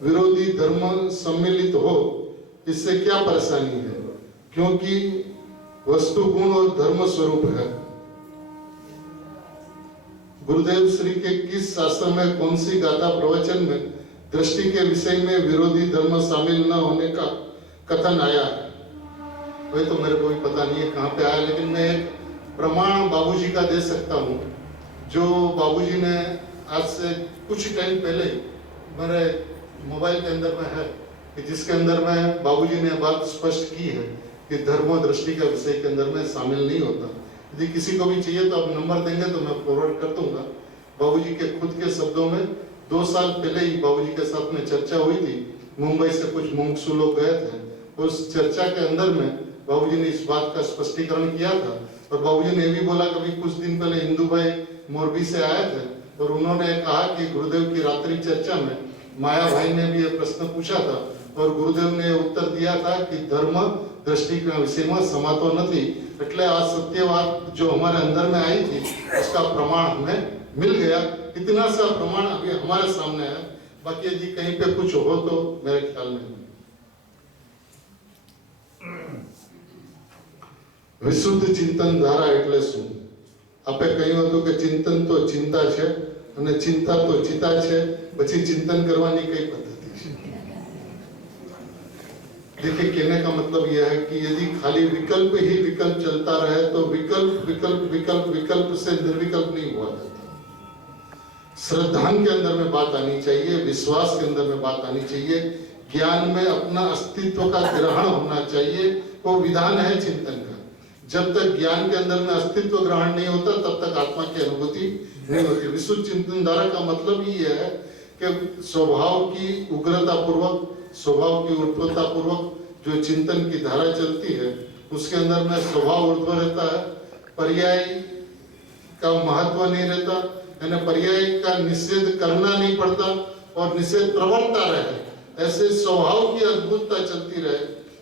विरोधी धर्म सम्मिलित हो, इससे क्या परेशानी है, क्योंकि वस्तु गुण और धर्म स्वरूप है। गुरुदेव श्री के किस शास्त्र में कौन सी गाथा प्रवचन में दृष्टि के विषय में विरोधी धर्म शामिल न होने का कथन आया है, वही तो मेरे को भी पता नहीं है कहाँ पे आया, लेकिन मैं एक प्रमाण बाबूजी का दे सकता हूँ, जो बाबूजी ने आज से कुछ टाइम पहले मेरे मोबाइल के अंदर में है, कि जिसके अंदर में बाबूजी ने बात स्पष्ट की है कि धर्म और दृष्टि का विषय के अंदर में शामिल नहीं होता। यदि किसी को भी चाहिए तो आप नंबर देंगे तो मैं फॉरवर्ड कर दूंगा। बाबूजी के खुद के शब्दों में 2 साल पहले ही बाबूजी के साथ में चर्चा हुई थी, मुंबई से कुछ मुमुक्षु लोग गए थे, उस चर्चा के अंदर में बाबूजी ने इस बात का स्पष्टीकरण किया था। और बाबूजी ने भी बोला कभी कुछ दिन पहले हिंदू भाई मोरबी से आए थे और उन्होंने कहा कि गुरुदेव की रात्रि चर्चा में माया भाई ने भी ये प्रश्न पूछा था और गुरुदेव ने उत्तर दिया था कि धर्म दृष्टि के विषय में समातो नहीं, એટલે આ सत्यवाद जो हमारे अंदर में आई थी उसका प्रमाण हमें मिल गया। इतना सा प्रमाण अभी हमारे सामने है, बाकी यदि कहीं पे कुछ हो तो मेरे ख्याल में विशुद्ध चिंतन धारा એટલે શું? આપણે કહ્યું હતું કે ચિંતન તો ચિંતા છે અને ચિંતા તો ચિતા છે, પછી चिंतन करवानी कई पद्धति है। देखिए कहने का मतलब यह है कि यदि खाली विकल्प ही विकल्प चलता रहे तो विकल्प विकल्प विकल्प विकल्प से निर्विकल्प नहीं हुआ जाता। श्रद्धान के अंदर में बात आनी चाहिए, विश्वास के अंदर में बात आनी चाहिए, ज्ञान में अपना अस्तित्व का ग्रहण होना चाहिए, वो विधान है चिंतन का। जब तक ज्ञान के अंदर में अस्तित्व ग्रहण नहीं होता तब तक आत्मा की अनुभूति नहीं होती। विशुद्ध चिंतन धारा का मतलब ही है कि स्वभाव की उग्रता पूर्वक, स्वभाव की ऊर्ध्वता पूर्वक जो चिंतन की धारा चलती है उसके अंदर में स्वभाव ऊर्ध्व रहता है, पर्याय का महत्व नहीं रहता, यानी पर्याय का निषेध करना नहीं पड़ता और निषेध प्रबलता रहे, ऐसे स्वभाव की अद्भुतता चलती रहे।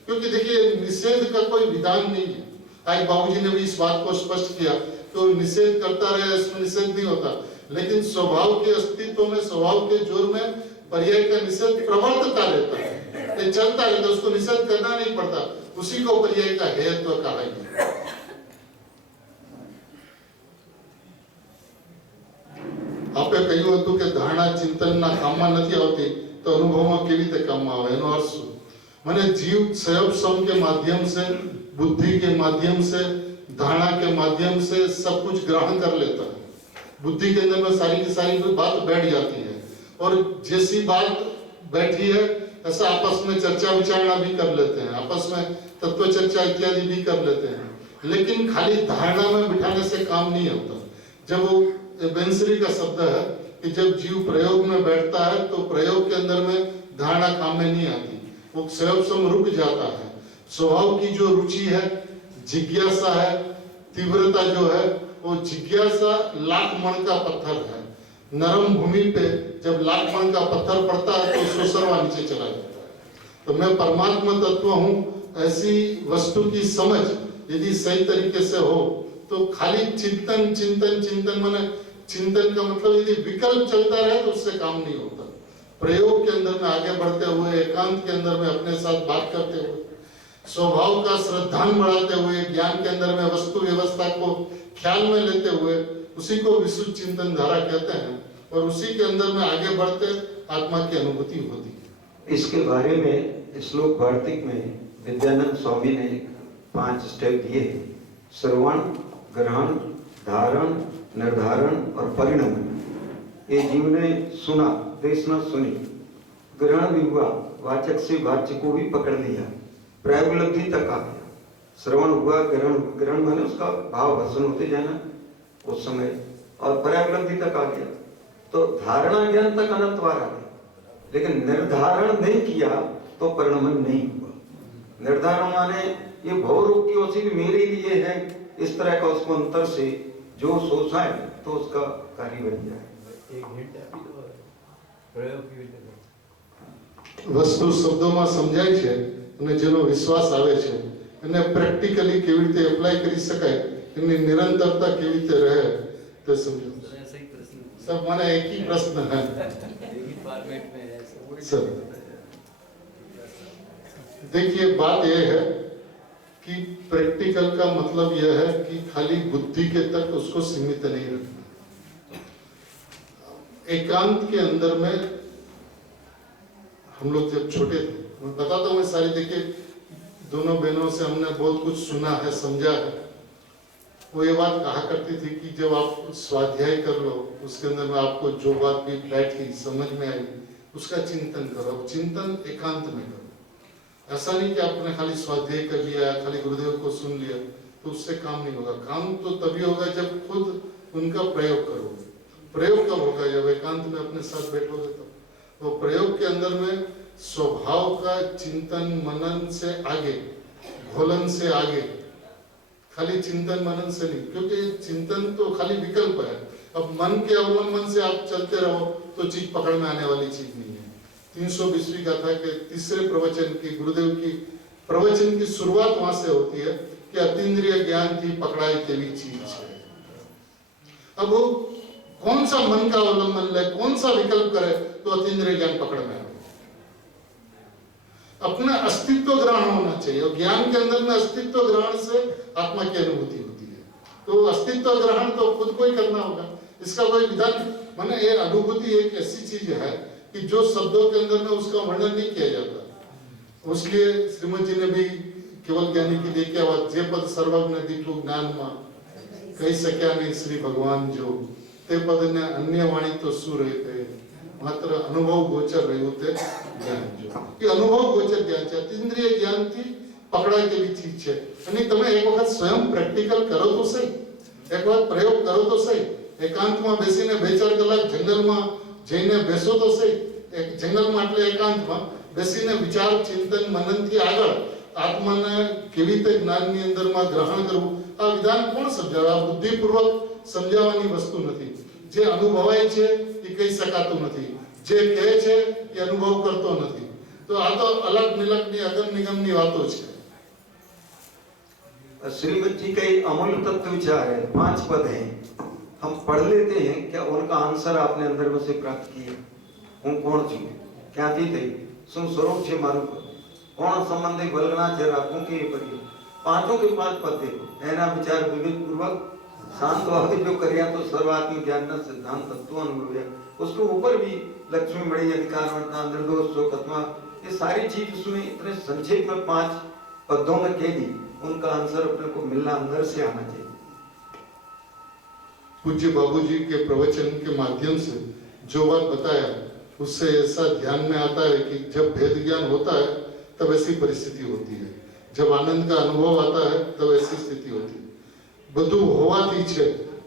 क्योंकि देखिए निषेध का कोई विधान नहीं है। आज बाबूजी ने भी इस बात को स्पष्ट किया तो निषेध करता रहे, इसमें निषेध नहीं होता, लेकिन स्वभाव के अस्तित्व में, स्वभाव के जोर में पर्याय का निषेध प्रवर्तता रहता है, ये चलता रहता है, उसको निषेध करना नहीं पड़ता, उसी को पर्याय का हेयत्व कहा है। आपे કહ્યું હતું કે ધારણા ચિંતનના કામમાં નથી આવતી તો અનુભવમાં કેવી રીતે કામમાં આવે, એનો અર્થ શું? મને जीव संयम के माध्यम से, बुद्धि के माध्यम से, धारणा के माध्यम से सब कुछ ग्रहण कर लेता है। बुद्धि के अंदर में सारी की सारी बात बैठ जाती है और जैसी बात बैठी है ऐसा आपस में चर्चा विचारणा भी कर लेते हैं, आपस में तत्व चर्चा इत्यादि भी कर लेते हैं, लेकिन खाली धारणा में बिठाने से काम नहीं होता। जब वो बेंसरी का शब्द है कि जब जीव प्रयोग में बैठता है तो प्रयोग के अंदर में धारणा काम में नहीं आती, वो स्वयं रुक जाता है। स्वभाव की जो रुचि है, जिज्ञासा है, तीव्रता जो है, वो जिज्ञासा लाख मण का पत्थर है। नरम भूमि पे जब लाख मण का पत्थर पड़ता है तो उसको सर्वा नीचे चला जाता है। तो मैं परमात्मा तत्व हूँ, ऐसी वस्तु की समझ यदि सही तरीके से हो तो खाली चिंतन चिंतन चिंतन माने चिंतन का मतलब यदि विकल्प चलता रहे तो उससे काम नहीं होता। प्रयोग के अंदर में आगे बढ़ते हुए, एकांत के अंदर में अपने साथ बात करते हुए, स्वभाव का श्रद्धान बढ़ाते हुए, ज्ञान के अंदर में वस्तु व्यवस्था को ख्याल में लेते हुए, उसी को विशुद्ध चिंतन धारा कहते हैं और उसी के अंदर में आगे बढ़ते आत्मा की अनुभूति होती है। इसके बारे में श्लोक वार्तिक में विद्यानंद स्वामी ने 5 स्टेप दिए हैं: श्रवण, ग्रहण, धारण, निर्धारण और परिणमन। ये जीव ने सुना, देशना सुनी, ग्रहण भी हुआ, वाचक से वाच्य को भी पकड़ लिया, प्रायोपलब्धि तक आ गया। श्रवण हुआ, ग्रहण माने उसका भाव भसन होते जाना उस समय, और प्रायोपलब्धि तक आ गया। तो धारणा ज्ञान तक अनंतवार आ गए, लेकिन निर्धारण नहीं किया तो परिणमन नहीं हुआ। निर्धारण माने ये भवरूप की औषधि मेरे लिए है, इस तरह का उसको अंतर से जो सोचा है तो उसका कार्य बन जाए। एक हिंट આપી દો પ્રયોગ કેવી રીતે કરો? વસ્તુ શબ્દોમાં સમજાય છે અને જેનો વિશ્વાસ આવે છે એને પ્રેક્ટિકલી કેવી રીતે એપ્લાય કરી શકાય, એની નિરંતરતા કેવી રીતે રહે તે સમજો। सही प्रश्न सब माने एक ही प्रश्न है एक ही फॉर्मेट में है सर। देखिए बात यह है कि प्रैक्टिकल का मतलब यह है कि खाली बुद्धि के तक उसको सीमित नहीं रखना। एकांत के अंदर में हम लोग जब छोटे थे, मैं बताता हूँ सारी, देखिए दोनों बहनों से हमने बहुत कुछ सुना है, समझा है। वो ये बात कहा करती थी कि जब आप स्वाध्याय कर लो, उसके अंदर में आपको जो बात भी बैठी समझ में आई उसका चिंतन करो। चिंतन एकांत में करो। ऐसा नहीं कि आपने खाली स्वाध्याय कर लिया, खाली गुरुदेव को सुन लिया तो उससे काम नहीं होगा। काम तो तभी होगा जब खुद उनका प्रयोग करोगे। प्रयोग कब होगा? जब एकांत में अपने साथ बैठोगे तब। तो प्रयोग के अंदर में स्वभाव का चिंतन मनन से आगे, घोलन से आगे, खाली चिंतन मनन से नहीं, क्योंकि चिंतन तो खाली विकल्प है। अब मन के अवलंबन से आप चलते रहो तो चीज पकड़ में आने वाली चीज नहीं है। 320वीं गाथा के तीसरे प्रवचन की, गुरुदेव की प्रवचन की शुरुआत वहां से होती है कि अतीन्द्रिय ज्ञान की पकड़ाई तेरी चीज है। अब वो कौन सा मन का अवलंबन ले, कौन सा विकल्प करे तो अतीन्द्रिय ज्ञान पकड़ में आए। अपना अस्तित्व ग्रहण होना चाहिए, और ज्ञान के अंदर में अस्तित्व ग्रहण से आत्मा की अनुभूति होती है। तो अस्तित्व ग्रहण तो खुद को ही करना होगा, इसका कोई विधान माने ये अनुभूति एक ऐसी चीज है कि जो शब्दों के अंदर में उसका वर्णन नहीं किया जाता। उसके श्रीमद जी ने भी केवल ज्ञानी की देखी आवाज जे पद सर्वज्ञ दीठू ज्ञान में कही सक्या नहीं श्री भगवान जो ते पद ने अन्य वाणी तो શું રહે તે માત્ર અનુભવ ગોચર રહ્યું તે જ્ઞાન જો એ અનુભવ ગોચર જ્ઞાન છે। ઇન્દ્રિય જ્ઞાનથી પકડાય તેવી ચીજ છે। અને તમે એક વખત સ્વયં પ્રેક્ટિકલ કરો તો સહી, એક વખત પ્રયોગ કરો તો સહી। એકાંતમાં બેસીને 2-4 કલાક જંગલમાં જઈને બેસો તો સહી। જંગલમાં એટલે એકાંતમાં બેસીને વિચાર ચિંતન મનનથી આગળ આત્માને કેવી રીતે જ્ઞાનની અંદરમાં ગ્રહણ કરવું, આ વિધાન કોણ સમજાવે? આ બુદ્ધિપૂર્વક સમજાવવાની વસ્તુ નથી। જે અનુભવાય છે એ કહી શકાતું નથી, જે કહે છે એ અનુભવ કરતો નથી। તો આ તો અલગ નિલગની અગમ નિગમની વાતો છે। श्रीमद जी का एक अमूल्य तत्व विचार है, 5 पद हैं, हम पढ़ लेते हैं, क्या उनका आंसर आपने अंदर में से प्राप्त किया? हूँ कौन छी, क्या थी थे, શું સ્વરૂપ છે મારું, કોણ સંબંધી વલગણા છે રાખું કે એ પરિયો। 5 के 5 पद देखो, એના વિચાર વિવેક પૂર્વક शांत भाव जो करिया तो सर्वात्म ज्ञान का सिद्धांत तत्व अनुभव है। उसके ऊपर भी लक्ष्मी बड़ी अधिकार वर्णना निर्दोष शोकत्मा, ये सारी चीज उसमें इतने संक्षेप में 5 पदों में कह दी। उनका आंसर अपने को मिलना अंदर से आना चाहिए। पूज्य बाबूजी के प्रवचन के माध्यम से जो बात बताया उससे ऐसा ध्यान में आता है कि जब भेद ज्ञान होता है तब ऐसी परिस्थिति होती है, जब आनंद का अनुभव आता है तब ऐसी स्थिति होती है। બધું હોવાથી છે,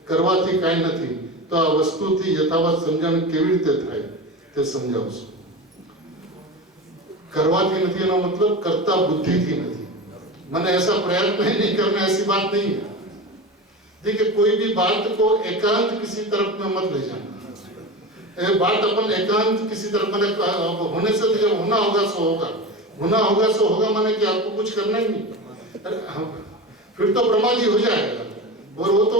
કરવાથી કાંઈ નથી। તો આ વસ્તુથી યથાવત સમજણ કેવી રીતે થાય તે સમજાવશું। કરવાથી નથી એનો मतलब કરતા બુદ્ધિથી નથી। મને ऐसा प्रयत्न ही नहीं करना, ऐसी बात नहीं है। देखिए कोई भी बात को एकांत किसी तरफ में मत ले जाना। ये बात अपन एकांत किसी तरफ मैंने होने से जब होना होगा सो होगा, होना होगा सो होगा, माने कि आपको कुछ करना ही नहीं, फिर तो प्रमादी हो जाएगा। और वो तो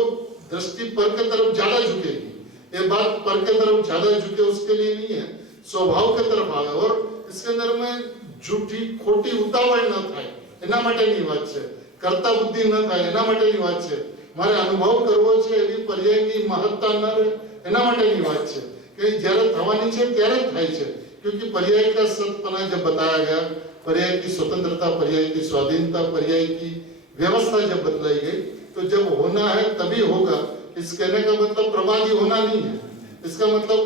दृष्टि पर के तरफ ज्यादा झुकेगी। ये बात पर के तरफ ज्यादा झुके उसके लिए नहीं है, स्वभाव के तरफ आवे। और इसके अंदर में झूठी खोटी उतावળ न થાય એના માટેની વાત છે, કરતા બુદ્ધિ ન થાય એના માટેની વાત છે, મારે અનુભવ કરવો છે એવી પર્યાયની મહત્તા ન રહે એના માટેની વાત છે કે જ્યારે થવાની છે ત્યારે જ થાય છે। क्योंकि पर्याय का सतपना जब बताया गया, पर्याय की स्वतंत्रता, पर्याय की स्वाधीनता, पर्याय की व्यवस्था जब बदलाई गई तो जब होना है तभी होगा। इस कहने का मतलब प्रमादी होना नहीं है, इसका मतलब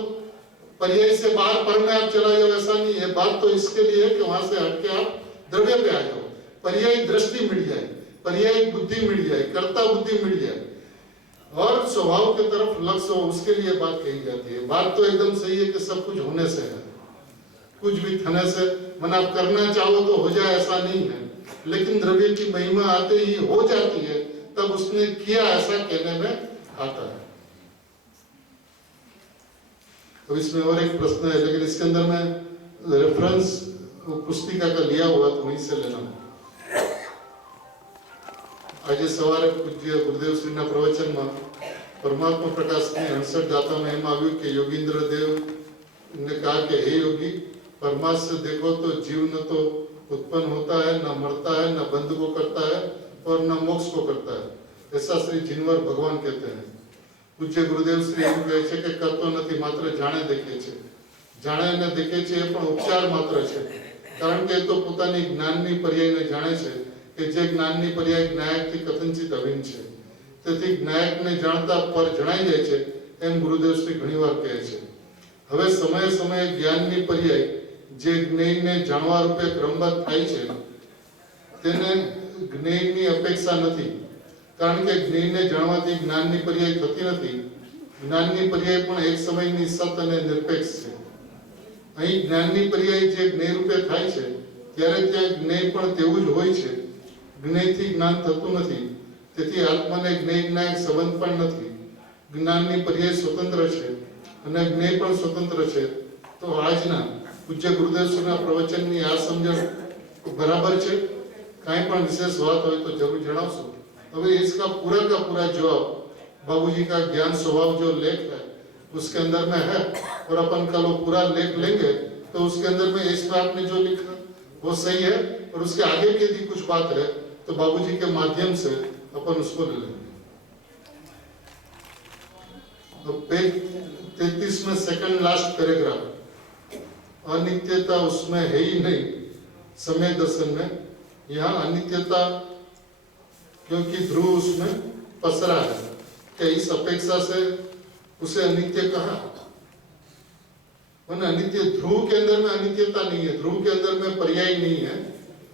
पर्याय से बाहर पर में आप चला जाओ ऐसा नहीं है। बात तो इसके लिए है कि वहां से हटके आप द्रव्य पे आ जाओ, पर्याय दृष्टि मिल जाए, पर्याय बुद्धि मिल जाए, कर्ता बुद्धि मिल जाए। और स्वभाव की तरफ लक्ष्य हो, उसके लिए बात कही जाती है। बात तो एकदम सही है कि सब कुछ होने से है, कुछ भी थने से मन आप करना चाहो तो हो जाए, ऐसा नहीं है। लेकिन द्रव्य की महिमा आते ही हो जाती है, तब उसने किया ऐसा कहने में आता है। तो इसमें और एक प्रश्न है, लेकिन इसके अंदर मैं रेफरेंस पुस्तिका का लिया हुआ तो वहीं से लेना। આજે સવારે પૂજ્ય ગુરુદેવ શ્રીના પ્રવચનમાં પરમાત્મા પ્રકાશની 68 ગાથામાં એમ આવ્યું કે યોગીન્દ્ર દેવ ने कहा कि हे योगी, परमात्मा से देखो तो जीव न तो उत्पन्न होता है, न मरता है, न बंध को करता है और न मोक्ष को करता है। ऐसा श्री जिनवर भगवान कहते हैं। पूज्य गुरुदेव श्री एम કહે છે કે કરતો નથી, માત્ર જાણે દેખે છે। જાણે ને દેખે છે એ પણ ઉપચાર માત્ર છે, કારણ કે એ તો પોતાની જ્ઞાનની પર્યાયને જાણે છે કે જે જ્ઞાનની પર્યાય જ્ઞાયકથી કથનચિત અભિન્ન છે। તેથી જ્ઞાયકને જાણતા પર જણાઈ જાય છે, એમ ગુરુદેવ શ્રી ઘણીવાર કહે છે। હવે સમયે સમયે જ્ઞાનની પર્યાય જે જ્ઞેયને જાણવા રૂપે ક્રમબદ્ધ થાય છે, તેને જ્ઞેયની અપેક્ષા નથી, કારણ કે જ્ઞેયને જાણવાથી જ્ઞાનની પર્યાય થતી નથી। જ્ઞાનની પર્યાય પણ એક સમયની સત અને નિરપેક્ષ છે। અહીં જ્ઞાનની પર્યાય જે જ્ઞેય રૂપે થાય છે, ત્યારે ત્યાં જ્ઞેય પણ તેવું જ હોય છે। જ્ઞેયથી જ્ઞાન થતું નથી, તેથી આત્માને જ્ઞેય જ્ઞાયક સંબંધ પણ નથી। જ્ઞાનની પર્યાય સ્વતંત્ર છે અને જ્ઞેય પણ સ્વતંત્ર છે। તો આજના પૂજ્ય ગુરુદેવ શ્રીના પ્રવચનની આ સમજણ બરાબર છે? કાંઈ પણ વિશેષ વાત હોય તો જરૂર જણાવશો। હવે इसका पूरा का पूरा जवाब बाबूजी का ज्ञान स्वभाव जो लेख है उसके अंदर में है, और अपन कल वो पूरा लेख लेंगे तो उसके अंदर में इसमें आपने जो लिखा वो सही है, और उसके आगे भी यदि कुछ बात है तो बाबूजी के माध्यम से अपन उसको ले लेंगे। तो पेज 33 में सेकंड लास्ट पैराग्राफ, अनित्यता उसमें है ही नहीं समय दर्शन में। यहाँ अनित्यता क्योंकि ध्रुव उसमें पसरा है, क्या इस अपेक्षा से उसे अनित्य कहा? अनित्य ध्रुव के अंदर में अनित्यता नहीं है, ध्रुव के अंदर में पर्याय नहीं है।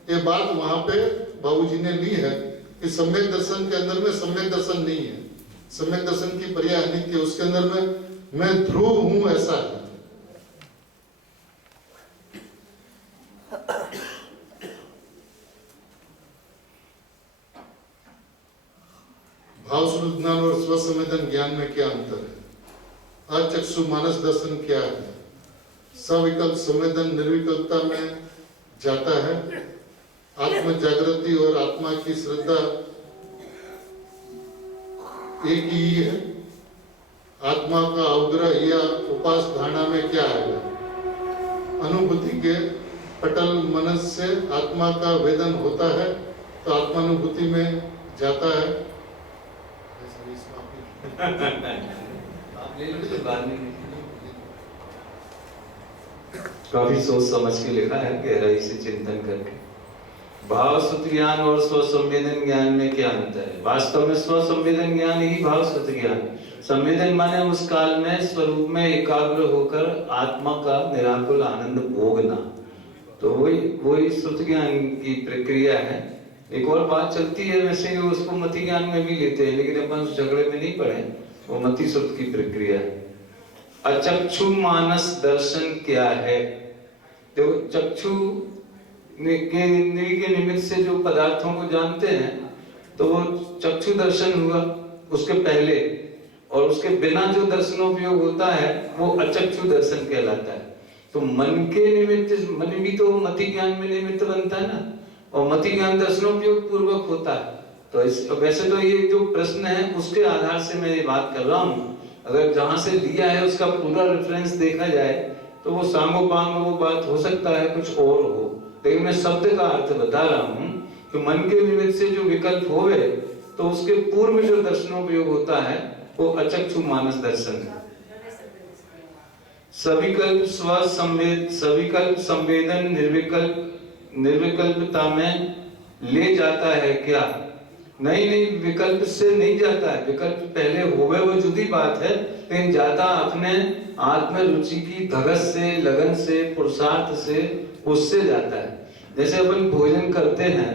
ये बात वहां पे बाबूजी ने ली है कि सम्यक दर्शन के अंदर में सम्यक दर्शन नहीं है, सम्यक दर्शन की पर्याय अनित्य, उसके अंदर में मैं ध्रुव हूं ऐसा है। भाव स्वरूप ज्ञान और स्वसंवेदन ज्ञान में क्या अंतर है? अचक्षु मानस दर्शन क्या है? सविकल्प संवेदन निर्विकल्पता में जाता है। आत्म जागृति और आत्मा की श्रद्धा एक ही है। आत्मा का अवग्रह या उपास धारणा में क्या है? अनुभूति के पटल मनस से आत्मा का वेदन होता है तो आत्मानुभूति में जाता है। काफी सोच समझ के लिखा है, गहराई से चिंतन करके। भाव सुत ज्ञान और स्वसंवेदन ज्ञान में क्या अंतर है? वास्तव में स्वसंवेदन ज्ञान ही भाव सुत ज्ञान। संवेदन माने उस काल में स्वरूप में एकाग्र होकर आत्मा का निराकुल आनंद भोगना, तो वही सुत ज्ञान की प्रक्रिया है। एक और बात चलती है वैसे ही उसको मति ज्ञान में भी लेते हैं, लेकिन अपन उस झगड़े में नहीं पड़े, वो मति सुत की प्रक्रिया है। अचक्षु मानस दर्शन क्या है? तो चक्षु के इंद्रिय के निमित्त से जो पदार्थों को जानते हैं तो वो चक्षु दर्शन हुआ उसके पहले, और उसके बिना जो दर्शनोपयोग होता है वो अचक्षु दर्शन कहलाता है। तो मन के निमित्त, मन भी तो मति ज्ञान में निमित्त बनता है ना, और मति ज्ञान दर्शनोपयोग पूर्वक होता है। तो वैसे तो ये जो प्रश्न है उसके आधार से मैं ये बात कर रहा हूँ। अगर जहां से लिया है उसका पूरा रेफरेंस देखा जाए तो वो सांगोपांग वो बात हो सकता है कुछ और हो, लेकिन मैं शब्द का अर्थ बता रहा हूँ कि मन के निमित्त से जो विकल्प होवे तो उसके पूर्व जो दर्शनोपयोग होता है वो अचक्षु मानस दर्शन है। सविकल्प सविकल्प संवेदन निर्विकल्पता में ले जाता है क्या? नहीं, विकल्प से नहीं जाता है। विकल्प पहले होवे वो जुदी बात है, लेकिन जाता अपने आत्म रुचि की धगस से, लगन से, पुरुषार्थ से, उससे जाता है। जैसे अपन भोजन करते हैं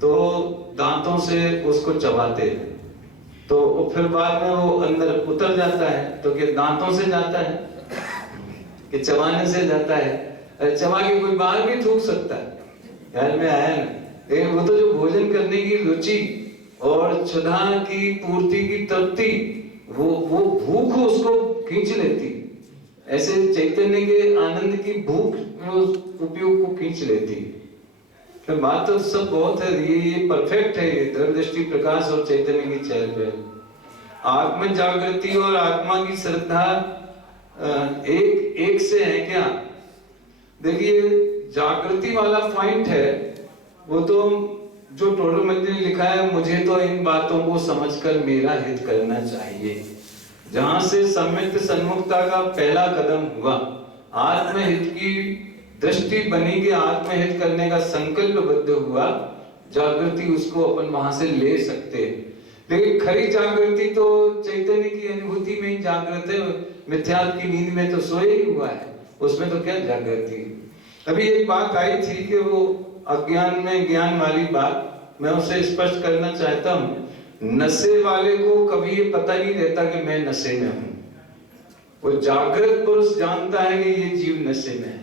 तो दांतों से उसको चबाते हैं, तो फिर बाद में वो अंदर उतर जाता है, तो क्या दांतों से जाता है कि चबाने से जाता है? अरे चबा के कोई बाहर भी थूक सकता है, ख्याल में आया ना? लेकिन वो तो जो भोजन करने की रुचि और क्षुधा की पूर्ति की तृप्ति, वो भूख उसको खींच लेती। ऐसे चैतन्य के आनंद की भूख वो उपयोग को खींच लेती। तो बात तो सब बहुत है, ये परफेक्ट है, ये द्रव्यदृष्टि प्रकाश और चैतन्य की चहल पहल। आत्म जागृति और आत्मा की श्रद्धा एक से है क्या? देखिए जागृति वाला पॉइंट है वो तो जो टोडरमल ने लिखा है, मुझे तो इन बातों को समझकर मेरा हित करना चाहिए। जहां से सम्यक सन्मुखता का पहला कदम हुआ, आत्महित की दृष्टि बनी कि आत्महित करने का संकल्पबद्ध हुआ, जागृति उसको अपन वहां से ले सकते हैं। लेकिन खरी जागृति तो चैतन्य की अनुभूति में ही जागृत है, मिथ्यात्व की नींद में तो सोए ही हुआ है, उसमें तो क्या जागृति। अभी एक बात आई थी कि वो अज्ञान में ज्ञान वाली बात मैं उसे स्पष्ट करना चाहता हूँ। नशे वाले को कभी ये पता नहीं रहता कि मैं नशे में हूँ। वो जागृत पुरुष जानता है कि ये जीव नशे में है,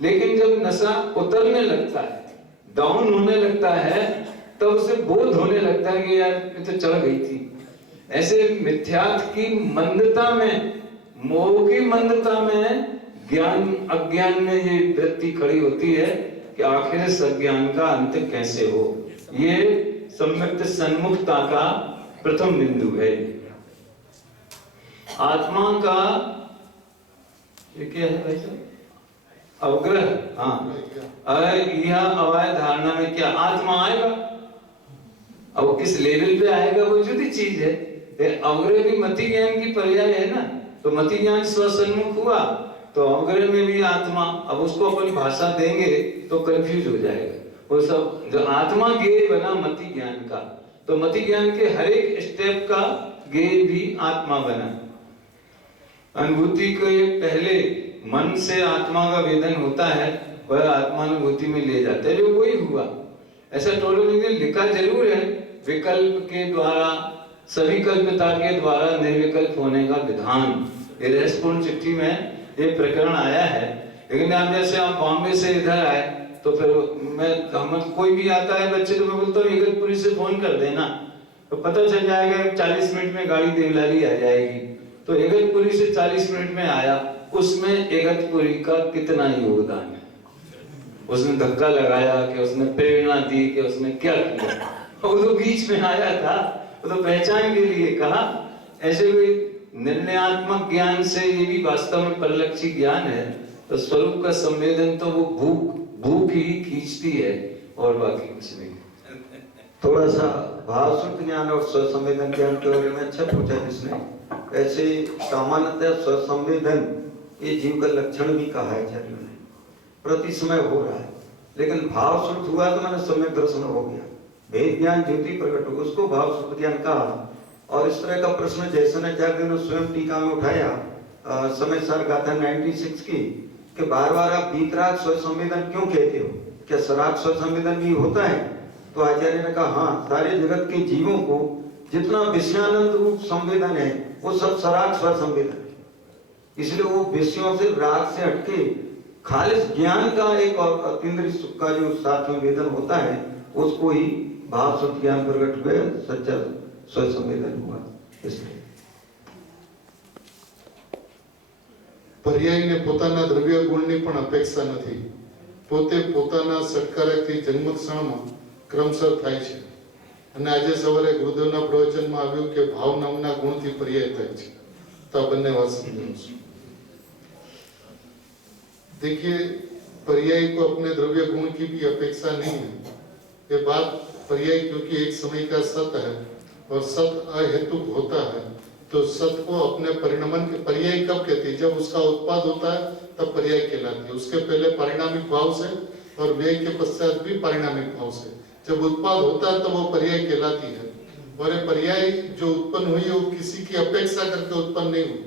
लेकिन जब नशा उतरने लगता है, डाउन होने लगता है, तब उसे बोध होने लगता है कि यार ये तो चढ़ गई थी। ऐसे मिथ्यात्व की मंदता में, मोह की मंदता में, ज्ञान अज्ञान में ये वृत्ति खड़ी होती है कि आखिर इस अज्ञान का अंत कैसे हो। ये सम्यक सन्मुखता का प्रथम बिंदु है। आत्मा का ये क्या है भाई साहब? अवग्रह। हाँ, यह अवय धारणा में क्या आत्मा आएगा? अब किस लेवल पे आएगा वो जुदी चीज है। अवग्रह भी मति ज्ञान की पर्याय है ना, तो मति ज्ञान स्वसन्मुख हुआ तो अवग्रह में भी आत्मा। अब उसको अपन भाषा देंगे तो कंफ्यूज हो जाएगा वो सब। जो आत्मा गेय बना मति ज्ञान का, तो मति ज्ञान के हर एक स्टेप का गेय भी आत्मा बना। अनुभूति के पहले मन से आत्मा का वेदन होता है, वह आत्मानुभूति में ले जाता है, जो वही हुआ। ऐसा टोडरमल ने लिखा जरूर है, विकल्प के द्वारा सविकल्पता के द्वारा निर्विकल्प होने का विधान। ये रहस्यपूर्ण चिट्ठी में ये प्रकरण आया है। लेकिन आप जैसे आप बॉम्बे से इधर आए तो फिर हम कोई भी आता है बच्चे तो मैं बोलता हूँ इगतपुरी से फोन कर देना, तो पता चल जाएगा 40 मिनट में गाड़ी देवलाली आ जाएगी। तो इगतपुरी से 40 मिनट में आया, उसमें इगतपुरी का कितना योगदान है? उसने धक्का लगाया कि उसने प्रेरणा दी कि उसने क्या किया? वो तो बीच में आया था, वो तो पहचान के लिए कहा। ऐसे कोई निर्णयात्मक ज्ञान से ये भी वास्तव में परिलक्षित ज्ञान है, तो स्वरूप का संवेदन तो वो भूख ही खींचती है और बाकी कुछ नहीं। थोड़ा सा भावशुद्ध ज्ञान और स्वसंवेदन ज्ञान के बारे में अच्छा पूछा जिसने। ऐसे सामान्यतः स्वसंवेदन ये जीव का लक्षण भी कहा है आचार्यों ने, प्रति समय हो रहा है। लेकिन भाव शुद्ध हुआ तो मैंने सम्यक दर्शन हो गया, भेद ज्ञान ज्योति प्रकट हो, उसको भाव शुद्ध ज्ञान कहा। और इस तरह का प्रश्न जैसे आचार्य ने स्वयं टीका में उठाया समय सार गाथा 96 की, कि बार बार आप वीतराग स्वसंवेदन क्यों कहते हो, क्या सराग स्वसंवेदन भी होता है? तो आचार्य ने कहा हाँ, सारे जगत के जीवों को जितना विषयानंद रूप संवेदन है वो सब सराग स्वसंवेदन है। इसलिए वो विषयों से राग से हटके खालिस ज्ञान का एक और अतीन्द्रिय सुख का जो साथ में वेदन होता है, उसको ही भाव शुद्ध ज्ञान प्रकट हुए, सच्चा स्वसंवेदन हुआ। इसलिए પર્યાયને પોતાના દ્રવ્ય ગુણની પણ અપેક્ષા નથી, પોતે પોતાના સત્કારકથી જન્મક્ષણમાં ક્રમશઃ થાય છે। અને આજે સવારે ગુરુદેવના પ્રવચનમાં આવ્યું કે ભાવ નામના ગુણથી પર્યાય થાય છે, તો આ બંને વાત સમજાવું છું। देखिए, पर्याय को अपने द्रव्य गुण की भी अपेक्षा नहीं है। ये बात पर्याय क्योंकि एक समय का सत है और सत अहेतुक होता है, तो सत को अपने परिणमन के पर्याय कब कहते हैं? जब उसका उत्पाद होता है तब पर्याय कहलाती है। उसके पहले पारिणामिक भाव से और व्यय के पश्चात भी पारिणामिक भाव से जब उत्पाद होता है तब वो पर्याय कहलाती है। और ये पर्याय जो उत्पन्न हुई वो किसी की अपेक्षा करके उत्पन्न नहीं हुई,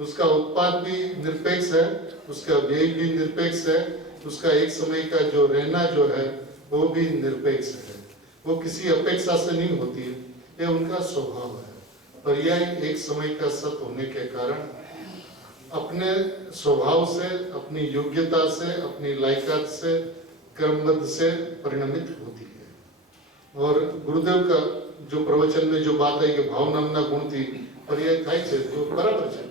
उसका उत्पाद भी निरपेक्ष है, उसका व्यय भी निरपेक्ष है, उसका एक समय का जो रहना जो है वो भी निरपेक्ष है। वो किसी अपेक्षा से नहीं होती है, ये उनका स्वभाव है। पर्याय एक समय का सत होने के कारण अपने स्वभाव से, अपनी योग्यता से, अपनी लायकात से, कर्मबद्ध से परिणमित होती है। और गुरुदेव का जो प्रवचन में जो बात है कि भाव नामना गुण थी, पर्याय થાય છે तो बराबर है।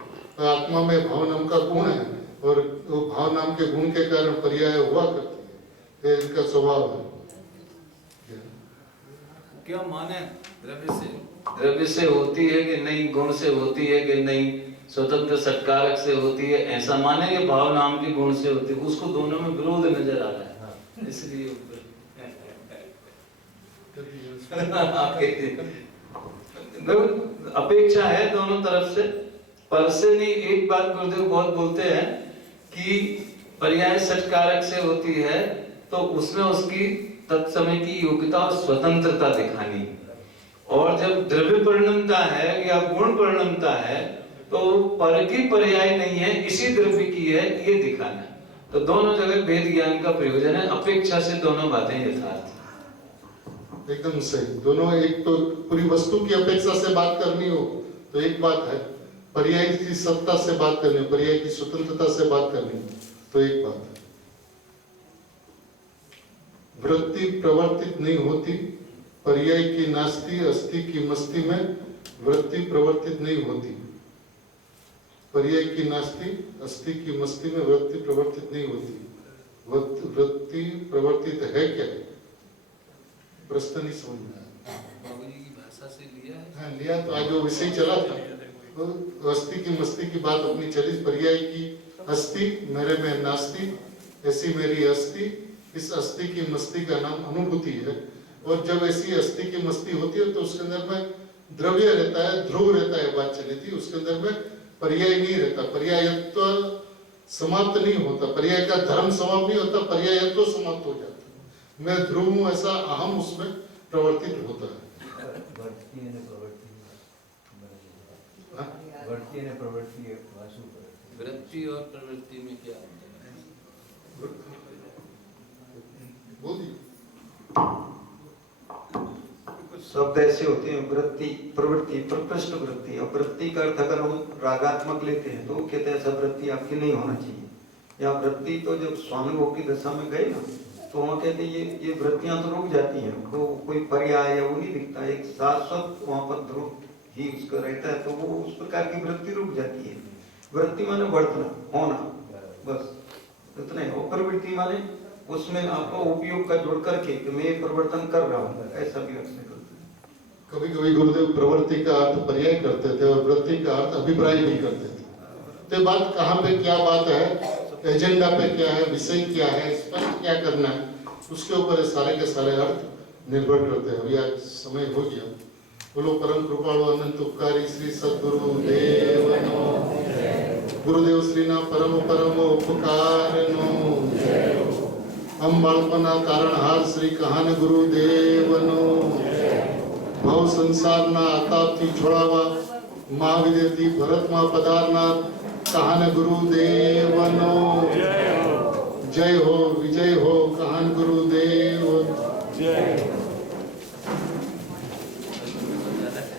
आत्मा में भाव नाम का गुण है और वो भाव नाम के गुण के कारण पर्याय हुआ करती है, ये इनका स्वभाव है। क्या माने द्रव्य से होती है कि नहीं, गुण से होती है कि नहीं, स्वतंत्र सत्कारक से होती है, ऐसा माने कि भाव नाम के गुण से होती है, उसको दोनों में विरोध नजर आ रहा है। इसलिए अपेक्षा है दोनों तरफ से, पर से नहीं। एक बात गुरुदेव बहुत बोलते हैं कि पर्याय सत्कारक से होती है तो उसमें उसकी तत्समय की योग्यता और स्वतंत्रता दिखानी, और जब द्रव्य परिणमता है या गुण परिणमता है तो पर की पर्याय नहीं है, इसी द्रव्य की है, ये दिखाना। तो दोनों जगह वेद ज्ञान का प्रयोजन है, अपेक्षा से दोनों बातें यथार्थ। एकदम सही। दोनों, एक तो पूरी वस्तु की अपेक्षा से बात करनी हो तो एक बात है, पर्याय की सत्ता से बात करनी, पर्याय की स्वतंत्रता से बात करनी तो एक बात है। वृत्ति प्रवर्तित नहीं होती, पर्याय की नास्ती अस्थि की मस्ती में वृत्ति प्रवर्तित नहीं होती। पर्याय की नास्ती अस्थि की मस्ती में वृत्ति प्रवर्तित नहीं होती। वृत्ति प्रवर्तित है क्या, प्रश्न नहीं समझ में आया। बाबूजी की भाषा से लिया है। हाँ, लिया तो आज वो विषय चला था, तो अस्थि की मस्ती की बात अपनी चली। पर्याय की अस्थि मेरे में नास्ती, ऐसी मेरी अस्थि, इस अस्थि की मस्ती का नाम अनुभूति है। और जब ऐसी अस्थि की मस्ती होती है तो उसके अंदर में द्रव्य रहता है, ध्रुव रहता है, बात चली थी। उसके अंदर में पर्याय नहीं रहता, पर्यायत्व समाप्त नहीं होता, पर्याय का धर्म समाप्त नहीं होता, पर्यायत्व समाप्त हो जाता है। मैं ध्रुव हूँ ऐसा अहम उसमें प्रवर्तित होता है। वृत्ति और प्रवृत्ति में क्या अंतर है? बोलिए। कुछ शब्द ऐसे होते हैं, वृत्ति, प्रवृत्ति, प्रकृष्ट वृत्ति। और वृत्ति का अर्थ अगर हम रागात्मक लेते हैं तो वो कहते हैं ऐसा वृत्ति आपकी नहीं होना चाहिए। या वृत्ति तो जब स्वानुभोग की दशा में गए ना तो वहाँ कहते हैं ये वृत्तियां तो रुक जाती हैं, तो कोई पर्याय या वो नहीं दिखता, एक शाश्वत वहाँ पर ध्रुव ही उसका रहता है, तो वो उस प्रकार की वृत्ति रुक जाती है। वृत्ति माने बढ़ना, होना, बस इतना ही। और प्रवृत्ति माने उसमें आपका उपयोग का जोड़ करके कि मैं परिवर्तन कर रहा हूँ, ऐसा भी अर्थ निकलता है। कभी कभी गुरुदेव प्रवृत्ति का अर्थ पर्याय करते थे और वृत्ति का अर्थ अभिप्राय भी करते थे। तो बात कहाँ पे क्या बात है, एजेंडा पे क्या है, विषय क्या है, स्पष्ट क्या करना है, उसके ऊपर सारे के सारे अर्थ निर्भर करते हैं। अभी आज समय हो गया। बोलो परम कृपाळु अनंत उपकारी श्री सद्गुरु देवनो, गुरुदेव श्रीना परम परम उपकारनो, हम बाळपणा तारणहार श्री कहान गुरुदेवनो, भाव संसाરના આતાપથી છોડાવા મહાવિદ્યથી ભરતમાં પધારનાર કહાન ગુરુદેવનો જય હો, વિજય હો, કહાન ગુરુદેવ જય।